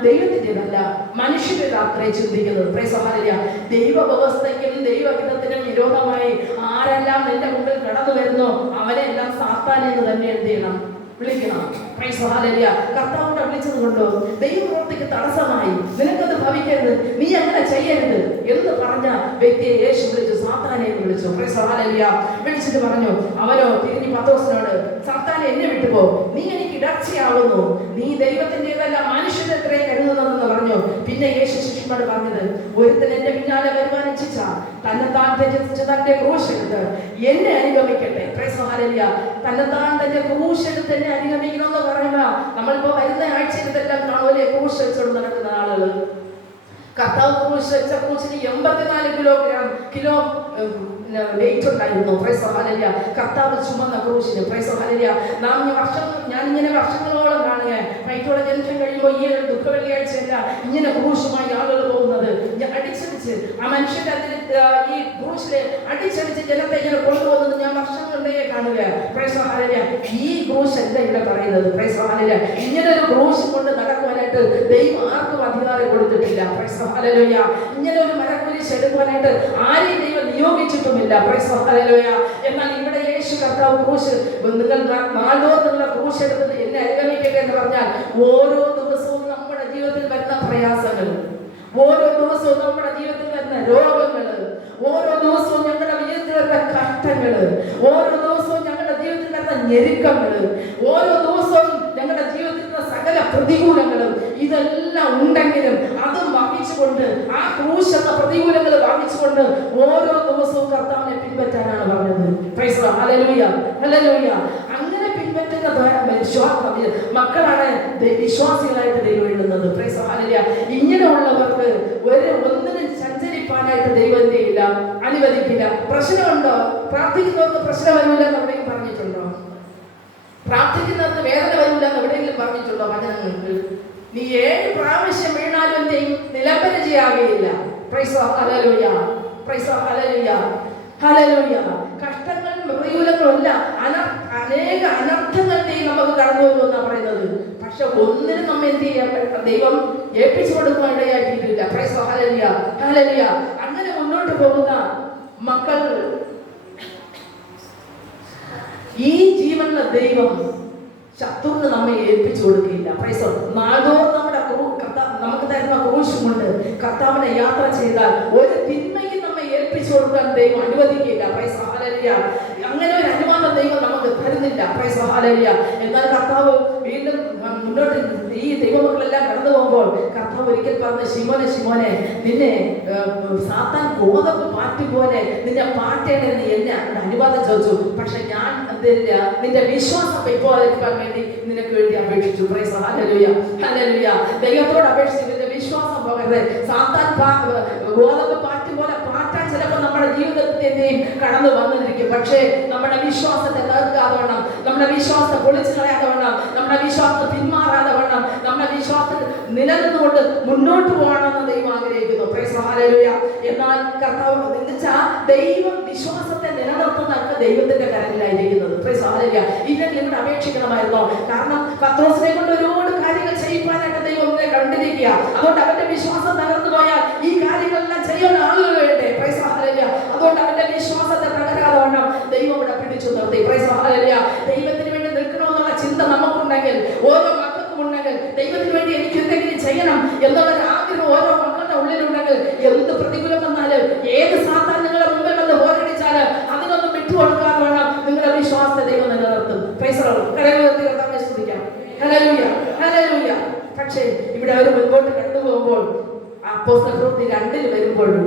ദൈവത്തിൻ്റെതല്ല മനുഷ്യരുടെ അത്രേ ചിന്തിക്കുന്നത്. Price the Lord. ദൈവ വ്യവസ്ഥയ്ക്കും ദൈവഹിതത്തിനും വിരോധമായി ആരെല്ലാം നിന്റെ മുമ്പിൽ കടന്നു വരുന്നോ അവനെല്ലാം സാത്താനെ എന്ന് തന്നെ എന്ത് ചെയ്യണം? വിളിക്കണം. Price the Lord. കർത്താവിനെ വിളിച്ചത് കൊണ്ടോ ദൈവപ്രവൃത്തിക്ക് തടസ്സമായി നിനക്കത് ഭവിക്കരുത്, നീ അങ്ങനെ ചെയ്യരുത് എന്ന് പറഞ്ഞ വ്യക്തിയെ യേശു വിളിച്ചു, സാത്താനെ എന്ന് വിളിച്ചു. Price the Lord. വിളിച്ചിട്ട് പറഞ്ഞു, അവനോ തിരിഞ്ഞ് പത്രോസിനോട്, സാത്താനെ, എന്നെ വിട്ടുപോ, നീ എനിക്ക് ഇടർച്ചയാവുന്നു, നീ ദൈവത്തിൻ്റെതല്ല മനുഷ്യന്റെ എത്രേ കരുതുന്നതെന്ന് പറഞ്ഞു. പിന്നെ യേശു ശിഷ്യന്മാരോട് പറഞ്ഞത്, ഒരുത്തൻ എന്റെ പിന്നാലെ വരുവാൻ ഇച്ഛിച്ച തന്നെത്താൻ ത്യജിച്ച് തന്റെ ക്രൂശ് എടുത്ത് എന്നെ അനുഗമിക്കട്ടെ. Price the Lord. തന്നെത്താൻ തന്റെ ക്രൂശ് എടുത്ത് എന്നെ അനുഗമിക്കണമെന്ന് പറയുമ്പോൾ നമ്മളിപ്പോ വരുന്ന ആഴ്ചയിൽ ഇതെല്ലാം കാണുമല്ലേ, ക്രൂശ് വെച്ചുകൊണ്ട് നടക്കുന്ന ആളുകൾ. കർത്താവ് ക്രൂശ് വെച്ച ക്രൂശിന് 84 കിലോ വെയിറ്റ് ഉണ്ടായിരുന്നു. Price the Lord. കർത്താവ് ചുമന്ന ക്രൂശിന്. Price the Lord. ഞാനിങ്ങനെ വർഷങ്ങളോളം കാണുക, മൈറ്റോടെ ജനിക്കാൻ കഴിയുമ്പോൾ ഈ ദുഃഖ വെള്ളിയാഴ്ചയല്ല ഇങ്ങനെ ക്രൂശുമായി ആളുകൾ പോകുന്നത്. അടിച്ചടിച്ച് ആ മനുഷ്യന്റെ ഈ ക്രൂശിലെ അടിച്ചടിച്ച് ജനത്തെ ഇങ്ങനെ കൊണ്ടുപോകുന്നത് ഞാൻ വർഷങ്ങളുടെ കാണുക. Price the Lord. ഈ ക്രൂശ് അല്ല ഇവിടെ പറയുന്നത്. Price the Lord. ഇങ്ങനെ ഒരു ക്രൂശ് കൊണ്ട് നടക്കുവാനായിട്ട് ദൈവം ആർക്കും അധികാരം കൊടുത്തിട്ടില്ല. Price the Lord. ഇങ്ങനെ ഒരു മരക്കുരിശ് എടുക്കുവാനായിട്ട് ആരെയും ദൈവം നിയോഗിച്ചിട്ടുമില്ല. Price the Lord. എന്നാൽ ഇവിടെ യേശു കർത്താവ് ക്രൂശ്, നിങ്ങൾ നാൾതോറും നിങ്ങളുടെ ക്രൂശ് എടുത്തത് എന്നെ അനുഗമിക്കട്ടെ എന്ന് പറഞ്ഞാൽ, ഓരോ ദിവസവും നമ്മുടെ ജീവിതത്തിൽ വരുന്ന പ്രയാസങ്ങൾ, ഓരോ ദിവസവും നമ്മുടെ ജീവിതത്തിൽ വരുന്ന രോഗങ്ങൾ, ഓരോ ദിവസവും ഞങ്ങളുടെ ജീവിതത്തിൽ വരുന്ന കഷ്ടങ്ങൾ, ഓരോ ദിവസവും ഞങ്ങളുടെ ജീവിതത്തിൽ വരുന്ന ഞെരുക്കങ്ങൾ, ഓരോ ദിവസവും ഞങ്ങളുടെ ജീവിതത്തിൽ സകല പ്രതികൂലങ്ങളും ഇതെല്ലാം ഉണ്ടെങ്കിലും അതും വഹിച്ചുകൊണ്ട്, ആ ക്രൂശ് എന്ന പ്രതികൂലങ്ങൾ വഹിച്ചുകൊണ്ട് ഓരോ ദിവസവും കർത്താവിനെ പിൻപറ്റാനാണ് പറഞ്ഞത്. Price the lord. Hallelujah, hallelujah. അങ്ങനെ മക്കളാണ് വിശ്വാസികളായിട്ട് ദൈവം എഴുതുന്നത്. Price hallelujah. ഇങ്ങനെയുള്ളവർക്ക് ഒന്നിനും സഞ്ചരിപ്പാനായിട്ട് ദൈവം എന്ത് ചെയ്യില്ല, അനുവദിക്കില്ല. പ്രശ്നമുണ്ടോ? പ്രാർത്ഥിക്കുന്നവർക്ക് പ്രശ്നം വരില്ല എന്ന് എവിടെയെങ്കിലും പറഞ്ഞിട്ടുണ്ടോ? പ്രാർത്ഥിക്കുന്നവർക്ക് വേദന വരില്ല എന്ന് എവിടെയെങ്കിലും പറഞ്ഞിട്ടുണ്ടോ? വചനങ്ങൾക്ക് നീ 7 പ്രാവശ്യം വീണാലും എന്തെയും നിലംപരിചയാകുകയില്ല. Praise hallelujah. Praise hallelujah. Hallelujah. കഷ്ടങ്ങളും പ്രതികൂലങ്ങളും എല്ലാം അനേക അനർത്ഥങ്ങളുടെയും നമുക്ക് കടന്നു വരുമെന്നാണ് പറയുന്നത്. പക്ഷെ ഒന്നിനും നമ്മെ എന്ത് ചെയ്യാൻ ദൈവം ഏൽപ്പിച്ചു കൊടുക്കാനിടയാക്കിയിട്ടില്ല. Price hallelujah. ഹല്ലേലൂയ. അങ്ങനെ മുന്നോട്ട് പോകുന്ന മക്കൾ ഈ ജീവനുള്ള ദൈവം ശത്രുവിന് നമ്മെ ഏൽപ്പിച്ചു കൊടുക്കില്ല. പ്രൈസ് നാൾതോറും നമ്മുടെ നമുക്ക് തരുന്ന ക്രൂശ് കൊണ്ട് കർത്താവിനെ യാത്ര ചെയ്താൽ ഒരു തിന്മയ്ക്ക് നമ്മെ ഏൽപ്പിച്ചു കൊടുക്കാൻ ദൈവം അനുവദിക്കില്ല. Price hallelujah. അങ്ങനെ ഒരു അനുവാദം ദൈവം നമുക്ക് തരുന്നില്ല. Price hallelujah. എന്നാൽ കർത്താവ് വീണ്ടും മുന്നോട്ട് ഈ ദൈവമക്കളെല്ലാം കടന്നു പോകുമ്പോൾ കർത്താവ് ഒരിക്കൽ പറഞ്ഞ, ശിമോനെ ശിമോനെ, നിന്നെ സാത്താൻ ഗോതമ്പ് പാറ്റി പോലെ നിന്നെ പാറ്റേണ്ടെന്ന് എന്നെ അനുവാദം ചോദിച്ചു. പക്ഷെ ഞാൻ എന്തില്ല, നിന്റെ വിശ്വാസം വെപ്പോതിരിക്കാൻ വേണ്ടി നിനക്ക് വേണ്ടി അപേക്ഷിച്ചു. Price hallelujah. ഹല്ലേലൂയ. ദൈവത്തോട് അപേക്ഷിച്ച് നിന്റെ വിശ്വാസം പോകരുത്. സാത്താൻ ഗോതമ്പ് പാറ്റി പോലെ പാറ്റാൻ ചിലപ്പോൾ നമ്മുടെ ജീവിതത്തിന്റെയും കടന്നു വന്നിരിക്കും. പക്ഷേ നമ്മുടെ വിശ്വാസത്തെ തകർക്കാതെ വേണം, നമ്മുടെ വിശ്വാസത്തെ പൊളിച്ചു കളയാതെ വേണം, നമ്മുടെ വിശ്വാസത്തെ പിന്മാറാതെ വേണം, നമ്മുടെ വിശ്വാസത്തിൽ നിലനിന്നുകൊണ്ട് മുന്നോട്ട് പോകണമെന്ന് ദൈവം ആഗ്രഹിക്കുന്നു. Price hallelujah. എന്നാൽ കർത്താവ് ദൈവം വിശ്വാസത്തെ നിലനിർത്തുന്നതൊക്കെ ദൈവത്തിന്റെ കരങ്ങളിലായിരിക്കുന്നത്. Price hallelujah. ഇല്ലെങ്കിൽ ഇവിടെ അപേക്ഷിക്കണമായിരുന്നോ? കാരണം പത്രോസിനെ കൊണ്ട് ഒരുപാട് കാര്യങ്ങൾ ചെയ്യിപ്പാനായിട്ട് ദൈവം കണ്ടിരിക്കുക. അതുകൊണ്ട് അവന്റെ വിശ്വാസം തകർന്നു പോയാൽ ഈ കാര്യങ്ങളെല്ലാം ചെയ്യുന്ന ആളുകൾ വേണ്ടേ? Price hallelujah. അതുകൊണ്ട് അവന്റെ വിശ്വാസത്തെ തകരാതെ വേണം ദൈവം ഇവിടെ പിടിച്ചു നിർത്തി. Price hallelujah. ദൈവത്തിന് വേണ്ടി നിൽക്കണമെന്നുള്ള ചിന്ത നമുക്കുണ്ടെങ്കിൽ, ഓരോ മക്കൾക്കും ഉണ്ടെങ്കിൽ, ദൈവത്തിന് വേണ്ടി എനിക്ക് എന്തെങ്കിലും ചെയ്യണം എന്നുള്ളൊരു ആഗ്രഹം ഓരോ മക്കളുടെ ഉള്ളിലുണ്ടെങ്കിൽ, എന്ത് പ്രതികൂലം വന്നാലും, ഏത് സാത്താൻ നിങ്ങളുടെ മുമ്പിൽ വന്ന് പോരടിച്ചാലും അതിനൊന്നും വിട്ടുകൊടുക്കാതെ വേണം നിങ്ങളുടെ വിശ്വാസത്തെ ദൈവം നിലനിർത്തും. പ്രൈസ് ശ്രദ്ധിക്കാം. ഹല്ലേലൂയ. ഹല്ലേലൂയ. പക്ഷേ ഇവിടെ അവർ മുൻപോട്ട് കണ്ടുപോകുമ്പോൾ അപ്പോസ്തല പ്രവൃത്തി 2 വരുമ്പോഴും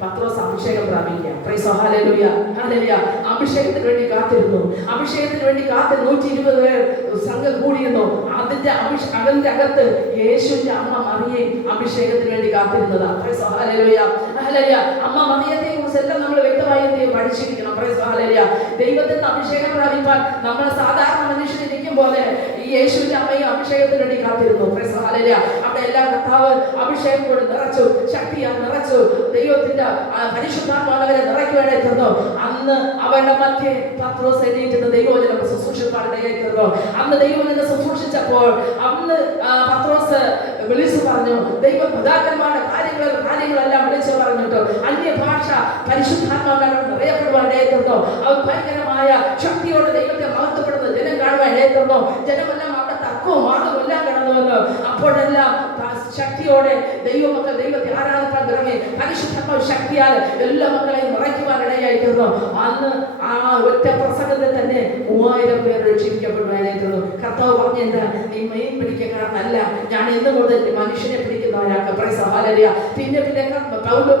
പത്രോസ് അഭിഷേകം പ്രാപിക്കുക. Price hallelujah. ഹല്ലേലൂയ. അഭിഷേകത്തിന് വേണ്ടി കാത്തിരുന്നു. അഭിഷേകത്തിന് വേണ്ടി 120 പേർ സംഘം കൂടിയിരുന്നു. അതിന്റെ അകത്ത് യേശുവിന്റെ അമ്മ മറിയയും അഭിഷേകത്തിന് വേണ്ടി കാത്തിരുന്നതാ. Price hallelujah. ഹല്ലേലൂയ. അമ്മ മറിയത്തെ കുറിച്ചെല്ലാം നമ്മൾ വ്യക്തമായി പഠിച്ചിരിക്കണം. Price hallelujah. ദൈവത്തിന്റെ അഭിഷേകം പ്രാപിക്കാൻ നമ്മൾ സാധാരണ മനുഷ്യരിക്കും പോലെ ഈ യേശുവിന്റെ അമ്മയും അഭിഷേകത്തിന് വേണ്ടി കാത്തിരുന്നു. Price hallelujah. അവിടെ എല്ലാ കർത്താവ് അഭിഷേകം കൊണ്ട് നിറച്ചു, ശക്തിയാൽ നിറച്ചു, ദൈവത്തിന്റെ പരിശുദ്ധാത്മാവരെ നിറയ്ക്കുവാനായി തീർന്നു. അന്ന് അവരുടെ മധ്യേ പത്രോസ് എണീറ്റിട്ട് ദൈവവചനം ശുശ്രൂഷിപ്പാനിടയായി തീർന്നു. അന്ന് ദൈവവചനം ശുശ്രൂഷിച്ചപ്പോൾ അന്ന് പത്രോസ് വിളിച്ചു പറഞ്ഞു, ദൈവപിതാക്കന്മാരുടെ കാര്യങ്ങളെല്ലാം വിളിച്ചു പറഞ്ഞിട്ട് അന്യഭാഷ പരിശുദ്ധാത്മാവരെ നിറയപ്പെടുവാനിടയായി തീർന്നു. അവർ ഭയങ്കരമായ ശക്തിയോടെ ദൈവത്തെ മഹത്വപ്പെടുന്ന ജനം കാണുവാനിടയായി തീർന്നു. ജനമെല്ലാം അവിടെ തർക്കവും വാദവും എല്ലാം കടന്നു വന്നു. അപ്പോഴെല്ലാം ശക്തിയോടെ ദൈവമക്കൾ ദൈവത്തെ ആരാധിക്കാൻ തുടങ്ങി. പരിശുദ്ധാത്മാവ് ശക്തിയാൽ എല്ലാ മക്കളെയും നിറയ്ക്കുവാനിടയായി തീർന്നു. അന്ന് ആ ഒറ്റ പ്രസംഗത്തിൽ തന്നെ 3000 പേർ രക്ഷിക്കപ്പെടുവാനായിരുന്നു. കർത്താവ് പറഞ്ഞെന്താ, നീ മീൻ പിടിക്കാരനല്ല, ഞാൻ ഇന്ന് മുതൽ മനുഷ്യനെ പിടിക്കുന്നവരാക്കാം. Price hallelujah. പിന്നെ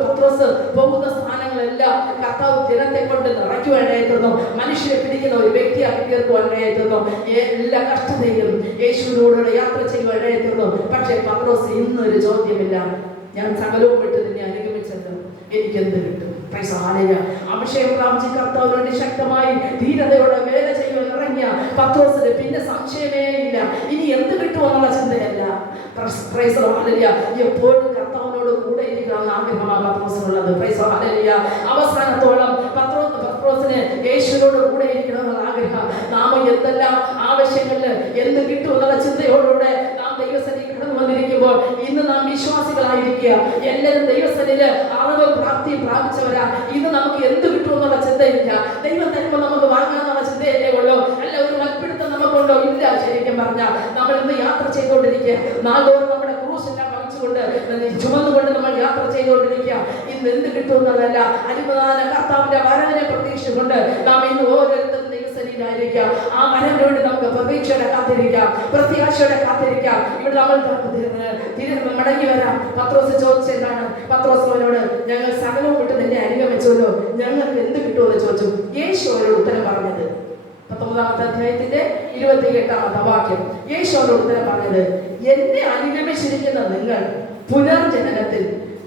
പത്രോസ് പോകുന്ന സ്ഥാനങ്ങളെല്ലാം കർത്താവ് ജനത്തെ കൊണ്ട് നിറയ്ക്കുവാനായി തീർന്നു. മനുഷ്യനെ പിടിക്കുന്ന ഒരു വ്യക്തിയാക്കി തീർക്കുവാനായി തീർന്നു. എല്ലാ കഷ്ടതയിലും യേശുവിനോടുകൂടെ യാത്ര ചെയ്യുവാനായി തീർന്നു. പക്ഷേ പത്രോസ് ഇന്നൊരു ചോദ്യമില്ല, ഞാൻ സകലവും വിട്ട് നിന്നെ അനുഗമിച്ചത് എനിക്കെന്ത് കിട്ടും? Price hallelujah. അഭിഷേകം പ്രാപിച്ച കർത്താവിന് വേണ്ടി ശക്തമായി ധീരതയോടെ വേല ചെയ്യുവാൻ ഇറങ്ങിയ പത്രോസിന് പിന്നെ സംശയമേ ഇല്ല, ഇനി എന്ത് കിട്ടുമെന്നുള്ള ചിന്തയല്ല. Price hallelujah. എപ്പോഴും കർത്താവിനോട് കൂടെ ഇരിക്കണമെന്ന് ആഗ്രഹമാണ് പത്രോസിനുള്ളത്. Price hallelujah. അവസാനത്തോളം പത്രോസിന് യേശുവിനോട് കൂടെ ഇരിക്കണമെന്നുള്ള ആഗ്രഹം. നാം എന്തെല്ലാം ആവശ്യങ്ങളിൽ എന്ത് കിട്ടുമെന്നുള്ള ചിന്തയോടുകൂടെ നാം ദൈവസന്നിധിയിൽ കടന്നു വന്നിരിക്കുമ്പോൾ ഇന്ന് നാം വിശ്വാസികളായിരിക്കുക. എല്ലാവരും ദൈവസന്നിധിയിൽ അറിവും പ്രാപ്തിയും പ്രാപിച്ചവരാ. ഇന്ന് നമുക്ക് എന്ത് കിട്ടുമെന്നുള്ള ചിന്തയില്ല. ദൈവം തരുമ്പോൾ നമുക്ക് വാങ്ങാമെന്നുള്ള ചിന്തയല്ലേ ഉള്ളൂ. അല്ല ഒരു മൽപ്പിടുത്തം നമുക്കുണ്ടോ? ഇല്ല. ശരിക്കും പറഞ്ഞാൽ നമ്മൾ ഇന്ന് യാത്ര ചെയ്തുകൊണ്ടിരിക്കുക. നാളോളം നമ്മുടെ ക്രൂസെല്ലാം ചുമന്നുകൊണ്ട് നമ്മൾ യാത്ര ചെയ്തുകൊണ്ടിരിക്കുക. ഇന്ന് എന്ത് കിട്ടുന്നതല്ല, അനുമതാന കർത്താവിന്റെ വരവിനെ പ്രതീക്ഷിച്ചുകൊണ്ട് നാം ഇന്ന് ഓരോരുത്തരും ദൈവസന്നിധിയിലായിരിക്കാം. ആ വരവിന് വേണ്ടി നമുക്ക് പ്രതീക്ഷയോടെ കാത്തിരിക്കാം, പ്രത്യാശയോടെ കാത്തിരിക്കാം. ഇവിടെ നമ്മൾ മടങ്ങി വരാം. പത്രോസ് ചോദിച്ചെന്താണ്? പത്രോസിനോട് ഞങ്ങൾ സകലവും വിട്ട് നിന്നെ അനുഗമിച്ചല്ലോ, ഞങ്ങൾക്ക് എന്ത് കിട്ടുമെന്ന് ചോദിച്ചു. യേശു അവരോട് ഉത്തരം പറഞ്ഞത്, 19-ാമത്തെ അധ്യായത്തിന്റെ 28-ാമത്തെ വാക്യം. യേശു അവരോട് ഉത്തരം പറഞ്ഞത്, എന്നെ അനുഗമിച്ചിരിക്കുന്ന നിങ്ങൾ പുനർജനനത്തിൽ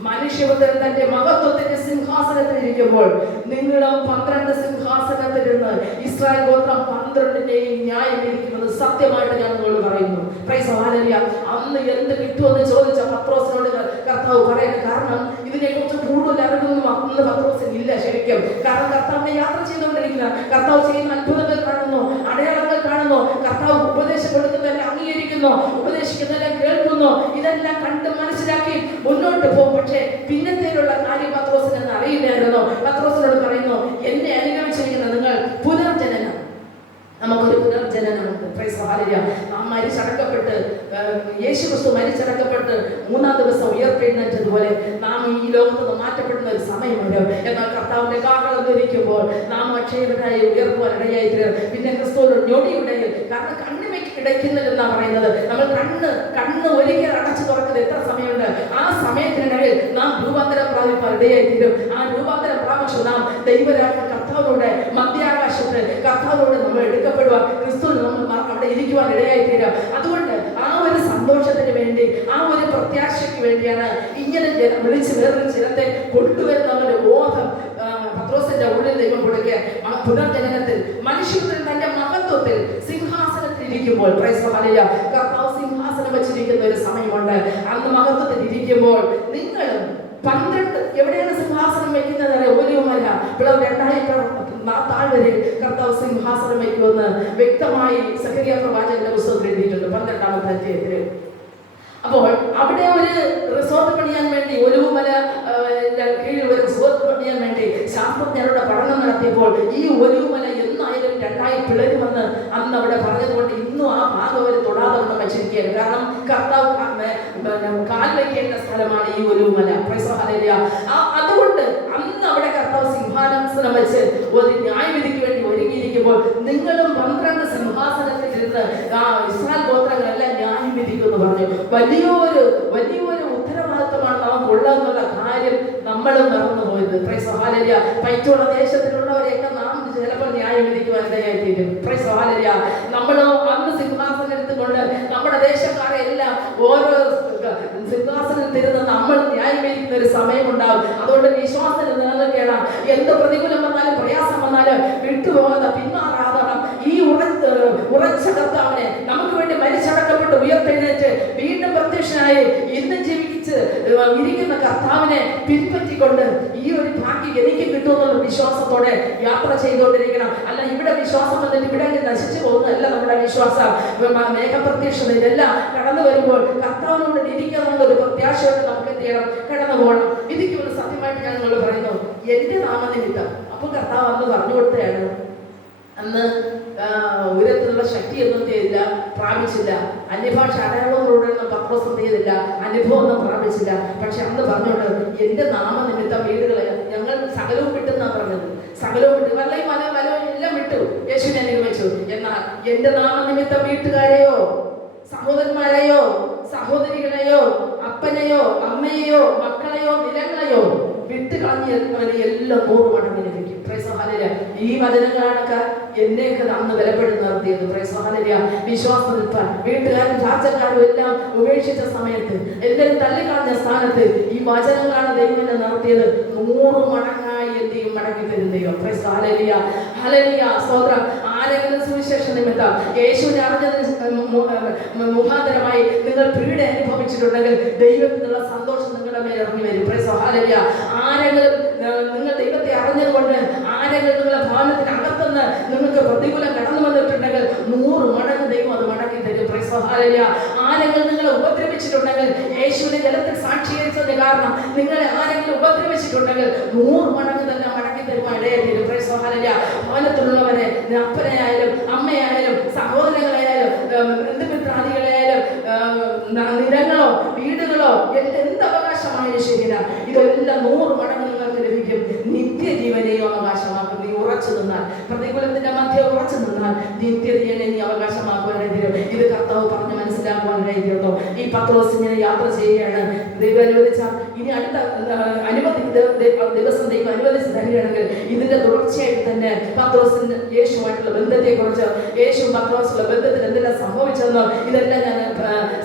മനുഷ്യപുത്രൻ തന്റെ മഹത്വത്തിന്റെ സിംഹാസനത്തിൽ ഇരിക്കുമ്പോൾ നിങ്ങളും 12 സിംഹാസനത്തിലിരുന്ന് ഇസ്രായേൽ ഗോത്രം 12നെയും ന്യായം വിധിക്കുന്നത് സത്യമായിട്ട് ഞാൻ നിങ്ങളോട് പറയുന്നു. Price hallelujah. അന്ന് എന്ത് കിട്ടുമെന്ന് ചോദിച്ച പത്രോസിനോട് കർത്താവ് പറയുന്നത്, കാരണം ഇതിനെക്കുറിച്ച് കൂടുതൽ അറിവൊന്നും അന്ന് പത്രോസിന് ഇല്ല ശരിക്കും. കാരണം കർത്താവിനെ യാത്ര ചെയ്തുകൊണ്ടിരിക്കുക, കർത്താവ് ചെയ്യുന്ന അത്ഭുതങ്ങൾ കാണുന്നു, അടയാളങ്ങൾ കാണുന്നു, കർത്താവ് ഉപദേശം കൊടുക്കുന്നതെല്ലാം അംഗീകരിക്കുന്നു, ഉപദേശിക്കുന്നതെല്ലാം കേൾക്കുന്നു. ഇതെല്ലാം കണ്ട് മനസ്സിലാക്കി മുന്നോട്ട് പോകും. പക്ഷേ പിന്നത്തേലുള്ള കാര്യം പത്രോസിന് അറിയില്ലായിരുന്നു. പത്രോസിനോട് പറയുന്നു, എന്നെ അനുഗമിച്ചിരിക്കുന്ന നിങ്ങൾ പുനർജനനം. നമുക്കൊരു പുനർജനനമുണ്ട്. Price hallelujah. നാം മരിച്ചടക്കപ്പെട്ട് യേശുക്രിസ്തു മരിച്ചടക്കപ്പെട്ട് 3-ാം ദിവസം ഉയർത്തെഴുന്നേറ്റതുപോലെ നാം ഈ ലോകത്ത് നിന്ന് മാറ്റപ്പെടുന്ന ഒരു സമയം വരും. എന്നാൽ കർത്താവിന്റെ കാഹളം ധരിക്കുമ്പോൾ നാം അക്ഷയരായി ഉയർത്തുവാൻ ഇടയായിത്തീരും. പിന്നെ ക്രിസ്തുവിന്റെ ഞൊടിയുടയിൽ, കാരണം കണ്ണിമയ്ക്ക് കിടക്കുന്നില്ലെന്നാണ് പറയുന്നത്. നമ്മൾ കണ്ണ് ഒരിക്കൽ അടച്ചു തുറക്കുന്നത് എത്ര സമയമുണ്ട്? ആ സമയത്തിനിടയിൽ നാം രൂപാന്തരം പ്രാപിപ്പാൻ ഇടയായിത്തീരും. ആ രൂപാന്തരം പ്രാപിച്ചു നാം ദൈവരാജ്ഞ കർത്താവിനോട് മധ്യാകാശത്ത് കർത്താവിനോട് നമ്മൾ എടുക്കപ്പെടുക, ക്രിസ്തു നമ്മൾ അവിടെ ഇരിക്കുവാൻ ഇടയായിത്തീരുക. അതുകൊണ്ട് ആ ഒരു സന്തോഷത്തിന് വേണ്ടി, ആ ഒരു പ്രത്യാശയ്ക്ക് വേണ്ടിയാണ് ഇങ്ങനെ വിളിച്ച് വേറൊരു ജനത്തെ കൊണ്ടുവരുന്നവരുടെ ബോധം പത്രോസിന്റെ ഉള്ളിൽ ദൈവം കൊടുക്കുക. പുനർജനനത്തിൽ മനുഷ്യപുത്രൻ തന്റെ മഹത്വത്തിൽ സിംഹാസനത്തിൽ ഇരിക്കുമ്പോൾ, പ്രൈസ് ഹല്ലേലൂയ, കർത്താവ് സിംഹാസനം വെച്ചിരിക്കുന്ന ഒരു സമയമുണ്ട്. അന്ന് മഹത്വത്തിൽ ഇരിക്കുമ്പോൾ നിങ്ങളും 12 എവിടെയാണ് സിംഹാസനം വയ്ക്കുന്നത്? ഒലിവുമല പിളവ് 2 താഴ്വരെ കർത്താവ് സിംഹാസനം വയ്ക്കുമെന്ന് വ്യക്തമായി സഖറിയ പ്രവാചകന്റെ പുസ്തകത്തിൽ എഴുതിയിട്ടുണ്ട് 12-ാമത്തെ അധ്യായത്തിൽ. അപ്പോൾ അവിടെ ഒരു റിസോർട്ട് പണിയാൻ വേണ്ടി, ഒലിവുമല കീഴിൽ ഒരു റിസോർട്ട് പണിയാൻ വേണ്ടി ശാസ്ത്രജ്ഞരുടെ പഠനം നടത്തിയപ്പോൾ ഈ ഒലിവുമല എന്നായാലും 2 പിളരുമെന്ന് അന്ന് അവിടെ പറഞ്ഞതുകൊണ്ട് ഇന്നും ആ ഭാഗം അവർ തൊടാതെ കൊണ്ട് വെച്ചിരിക്കുകയാണ്. കാരണം കർത്താവ് കാൽ വയ്ക്കേണ്ട സ്ഥലമാണ് ഈ ഒലിവുമല. Price hallelujah. അതുകൊണ്ട് അന്ന് അവിടെ കർത്താവ് സിംഹാസനം വെച്ച് ഒരു ന്യായവിധിക്ക് വേണ്ടി ഒരുങ്ങിയിരിക്കുമ്പോൾ നിങ്ങളും 12 സിംഹാസനത്തിൽ ഇരുന്ന് ഇസ്രായേൽ ഗോത്രങ്ങളെല്ലാം ന്യായം വിധിക്കുമെന്ന് പറഞ്ഞു. വലിയൊരു ഉത്തരവാദിത്തമാണ് നമുക്ക് ഉള്ളതെന്നുള്ള കാര്യം നമ്മളും മറന്നുപോയത്. Price hallelujah. പൈറ്റുള്ള ദേശത്തിലുള്ളവരെയൊക്കെ നാം ചിലപ്പോൾ ന്യായം വിധിക്കുവാൻ ഇടയായിത്തീരും. Price hallelujah. നമ്മളോ അന്ന് സിംഹാസനം എടുത്തുകൊണ്ട് നമ്മുടെ ദേശക്കാരെ എല്ലാം ഓരോ സിംഹാസനത്തിൽ ഇരുന്ന് നമ്മൾ ന്യായം വിധിക്കുന്ന ഒരു സമയമുണ്ടാവും. അതുകൊണ്ട് വിശ്വാസത്തിൽ നിലനിൽക്കണം. എന്ത് പ്രതികൂലം വന്നാലും പ്രയാസം വന്നാലും വിട്ടുപോകാതെ പിന്മാറാതണം. ഈ ഉറച്ച കർത്താവിനെ നമുക്ക് വേണ്ടി മരിച്ചടക്കപ്പെട്ട് ഉയർത്തെഴുന്നേറ്റ് വീണ്ടും പ്രത്യക്ഷനായി ഇന്ന് ജീവിച്ച് ഇരിക്കുന്ന കർത്താവിനെ പിൻപറ്റിക്കൊണ്ട് ഈ ഒരു ഭാഗ്യം എനിക്ക് കിട്ടുമെന്നുള്ള വിശ്വാസത്തോടെ യാത്ര ചെയ്തുകൊണ്ടിരിക്കണം. അല്ല ഇവിടെ വിശ്വാസം വന്നിട്ട് ഇവിടെ നശിച്ചു പോകുന്നതല്ല നമ്മുടെ വിശ്വാസം. മേഘപ്രത്യക്ഷത ഇതെല്ലാം കടന്നു വരുമ്പോൾ കർത്താവിനോട് ഇരിക്കാനുള്ള ഒരു പ്രത്യാശയോടെ നമുക്ക് എന്ത് ചെയ്യണം? കടന്നു പോകണം. ഇതിക്കുള്ള സത്യമായിട്ട് ഞാൻ നിങ്ങൾ പറയുന്നു, എന്റെ നാമനിമിത്തം. അപ്പോൾ കർത്താവ് അന്ന് പറഞ്ഞു കൊടുത്തതാണ്. അന്ന് ഉയരത്തിലുള്ള ശക്തിയൊന്നും ചെയ്തില്ല, പ്രാപിച്ചില്ല. അന്യഭാഷ അടയാളങ്ങളോടൊന്നും പത്രോസ് ചെയ്തില്ല, അനുഭവം ഒന്നും പ്രാപിച്ചില്ല. പക്ഷെ അന്ന് പറഞ്ഞോണ്ട് എന്റെ നാമനിമിത്തം വീടുകളെ ഞങ്ങൾ സകലവും വിട്ടെന്നാ പറഞ്ഞത്. സകലവും വിട്ടു, വല്ലയും വലവും എല്ലാം വിട്ടു, യേശുവിനെ അനുഗമിച്ചു. എന്നാൽ എന്റെ നാമനിമിത്തം വീട്ടുകാരെയോ സഹോദരന്മാരെയോ സഹോദരികളെയോ അപ്പനെയോ അമ്മയെയോ മക്കളെയോ നിലങ്ങളെയോ വിട്ട് കളഞ്ഞവരെ എല്ലാം 100 മടങ്ങ് ലഭിക്കും. Price hallelujah. ഈ വചനങ്ങളാണ് എന്നെയൊക്കെ അന്ന് ബലപ്പെടുത്തി നിർത്തിയത്. Price hallelujah. വിശ്വാസം നിൽപ്പാൻ വീട്ടുകാരും ചാച്ചക്കാരും എല്ലാം ഉപേക്ഷിച്ച സമയത്ത്, എല്ലാവരും തള്ളിക്കളഞ്ഞ സ്ഥാനത്ത് ഈ വചനങ്ങളാണ് ദൈവം എന്നെ നടത്തിയത്. 100 മടങ്ങായി എന്തെയും മടങ്ങി തരും ദൈവം. Price hallelujah. ഹല്ലേലൂയ. സ്തോത്രം. ആരെങ്കിലും സുവിശേഷ നിമിത്തം യേശുവിനെ അറിഞ്ഞതിന് മുഖാന്തരമായി നിങ്ങൾ പീഡ അനുഭവിച്ചിട്ടുണ്ടെങ്കിൽ ദൈവത്തിനുള്ള സന്തോഷം നിങ്ങളുടെ മേൽ ഇറങ്ങി വരും. Price hallelujah. ആരെങ്കിലും നിങ്ങൾ ദൈവത്തെ അറിഞ്ഞതുകൊണ്ട് ആരെങ്കിലും നിങ്ങളുടെ ഭവനത്തിന് അകത്തുനിന്ന് നിങ്ങൾക്ക് പ്രതികൂലം കടന്നു വന്നിട്ടുണ്ടെങ്കിൽ 100 മടങ്ങ് ദൈവം അത് മടക്കി തരും. Price hallelujah. ആരെങ്കിലും നിങ്ങളെ ഉപദ്രവിച്ചിട്ടുണ്ടെങ്കിൽ, യേശുവിനെ ജലത്തിൽ സാക്ഷീകരിച്ചതിന് കാരണം നിങ്ങളെ ആരെങ്കിലും ഉപദ്രവിച്ചിട്ടുണ്ടെങ്കിൽ 100 മടങ്ങ് തന്നെ മടക്കി തരുവാൻ ഇടയായിത്തീരും. Price hallelujah. ഭവനത്തിലുള്ളവരെ, അപ്പനായാലും അമ്മയായാലും സഹോദരങ്ങളായാലും ബന്ധുമിത്രാദികളായാലും നിലങ്ങളോ വീടുകളോ എന്ത് അവകാശമായാലും ശരിയില്ല, ഇതെല്ലാം 100 മടങ്ങ് നിങ്ങൾക്ക് ലഭിക്കും. നിത്യജീവനെയും അവകാശമാക്കും. നീ ഉറച്ചു നിന്നാൽ, പ്രതികൂലത്തിന്റെ മധ്യ ഉറച്ചു നിന്നാൽ നിത്യജീവനെ നീ അവകാശമാക്കുവാൻ. ഇത് കർത്താവ് പറഞ്ഞ് മനസ്സിലാക്കി പത്രോസിലാകുവാനായി തീർന്നു. ഈ പത്രോസ് ഇങ്ങനെ യാത്ര ചെയ്യുകയാണ്. ദൈവം അനുവദിച്ച ഇനി അടുത്ത ദിവസം ദൈവം അനുവദിച്ച് തരികയാണെങ്കിൽ ഇതിന്റെ തുടർച്ചയായിട്ട് തന്നെ പത്രോസിന്റെ യേശുവായിട്ടുള്ള ബന്ധത്തെക്കുറിച്ച്, യേശു പത്രോസുള്ള ബന്ധത്തിൽ എന്തെല്ലാം സംഭവിച്ചെന്നോ ഇതെല്ലാം ഞാൻ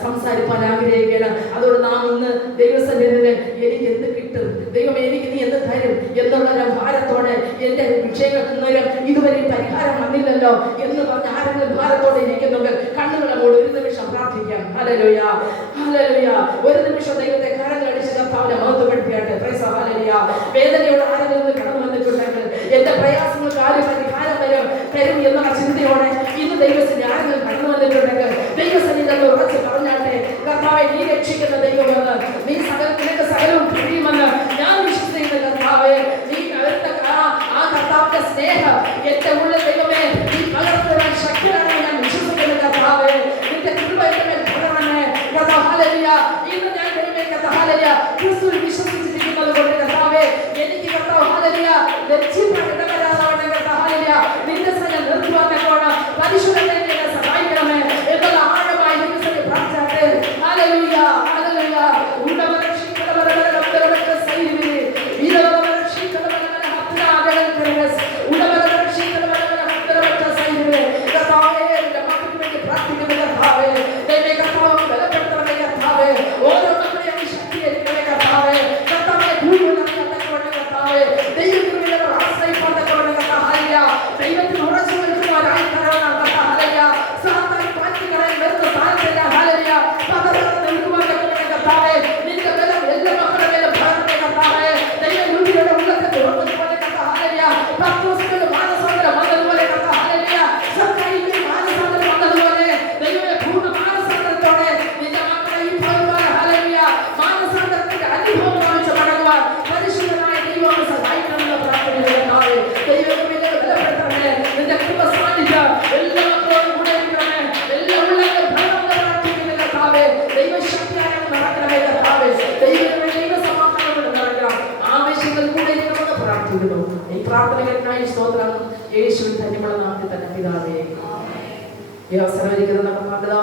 സംസാരിക്കാൻ ആഗ്രഹിക്കുകയാണ്. അതുകൊണ്ട് നാം ഇന്ന് ദൈവസന്നിധിയിൽ എനിക്ക് എന്ത് കിട്ടും, ദൈവം എനിക്ക് നീ എന്ത് തരും എന്നുള്ള ഒരു ഭാരത്തോടെ എൻ്റെ വിഷയങ്ങൾക്ക് ഇതുവരെ പരിഹാരം വന്നില്ലല്ലോ എന്ന് പറഞ്ഞ് ആരെങ്കിലും ഭാരത്തോടെ ഇരിക്കുന്നുണ്ട്. കണ്ണുകളെ മൂടി ഒരു നിമിഷം പ്രാർത്ഥിക്കാം. Hallelujah, hallelujah. ഒരു നിമിഷം ദൈവത്തെ കരങ്ങളടിച്ച് കർത്താവിനെ മഹത്വപ്പെടുത്തിയാട്ടെ. Price hallelujah. വേദനയോടെ ആരെങ്കിലും കടന്നു വന്നിട്ടുണ്ടെങ്കിൽ എന്റെ പ്രയാസങ്ങൾക്ക് ആരും പരിഹാരം തരും എന്നുള്ള ചിന്തയോടെ ഇന്ന് ദൈവത്തിന്റെ ആരെങ്കിലും കടന്നു വന്നിട്ടുണ്ടെങ്കിൽ ദൈവസന്നിധിയിൽ ഉറച്ച് പറഞ്ഞാട്ടെ, കർത്താവെ നീ രക്ഷിക്കുന്ന ദൈവമെന്ന്, നീ നിനക്ക് സകലവും കഴിയുമെന്ന് ഞാൻ വിശ്വസിക്കുന്ന കർത്താവെ, നീ അവരുടെ ആ കർത്താവിന്റെ സ്നേഹം എന്റെ ഉള്ളിൽ ദൈവമേ നീ പകർത്തുവാൻ ശക്തനാണെന്ന് ഞാൻ വിശ്വസിക്കുന്ന കർത്താവെ, നിന്റെ കൃപയുടെ പകരണമേ കർത്താവ്. ഹല്ലേലൂയ. ഇന്ന് ഞാൻ ദൈവമേ കർത്താവ് ഹല്ലേലൂയ ക്രിസ്തുവിൽ വിശ്വസിച്ചിരിക്കുന്നത് കൊണ്ട് കർത്താവെ എനിക്ക് കർത്താവ് ഹല്ലേലൂയ ലജ്ജിപ്പാൻ ഇടവരാതെ കർത്താവ് ഹല്ലേലൂയ നിന്റെ സന്നിധിയിൽ നിർത്തുവാൻ തക്കവണ്ണം പരിശുദ്ധനെ എന്നെ സഹായിക്കണമേ എന്നുള്ള ആഴമായി ദൈവസന്നിധിയിൽ പ്രാർത്ഥിച്ചാട്ടെ. Hallelujah, hallelujah. ഈ പ്രാർത്ഥനകൾക്കായി സ്തോത്രം. യേശുവിൻ ധന്യമുള്ള നാമത്തിൽ തന്നെ പിതാവേ. ഈ അവസരം ഒരുക്കുന്ന നമ്മുടെ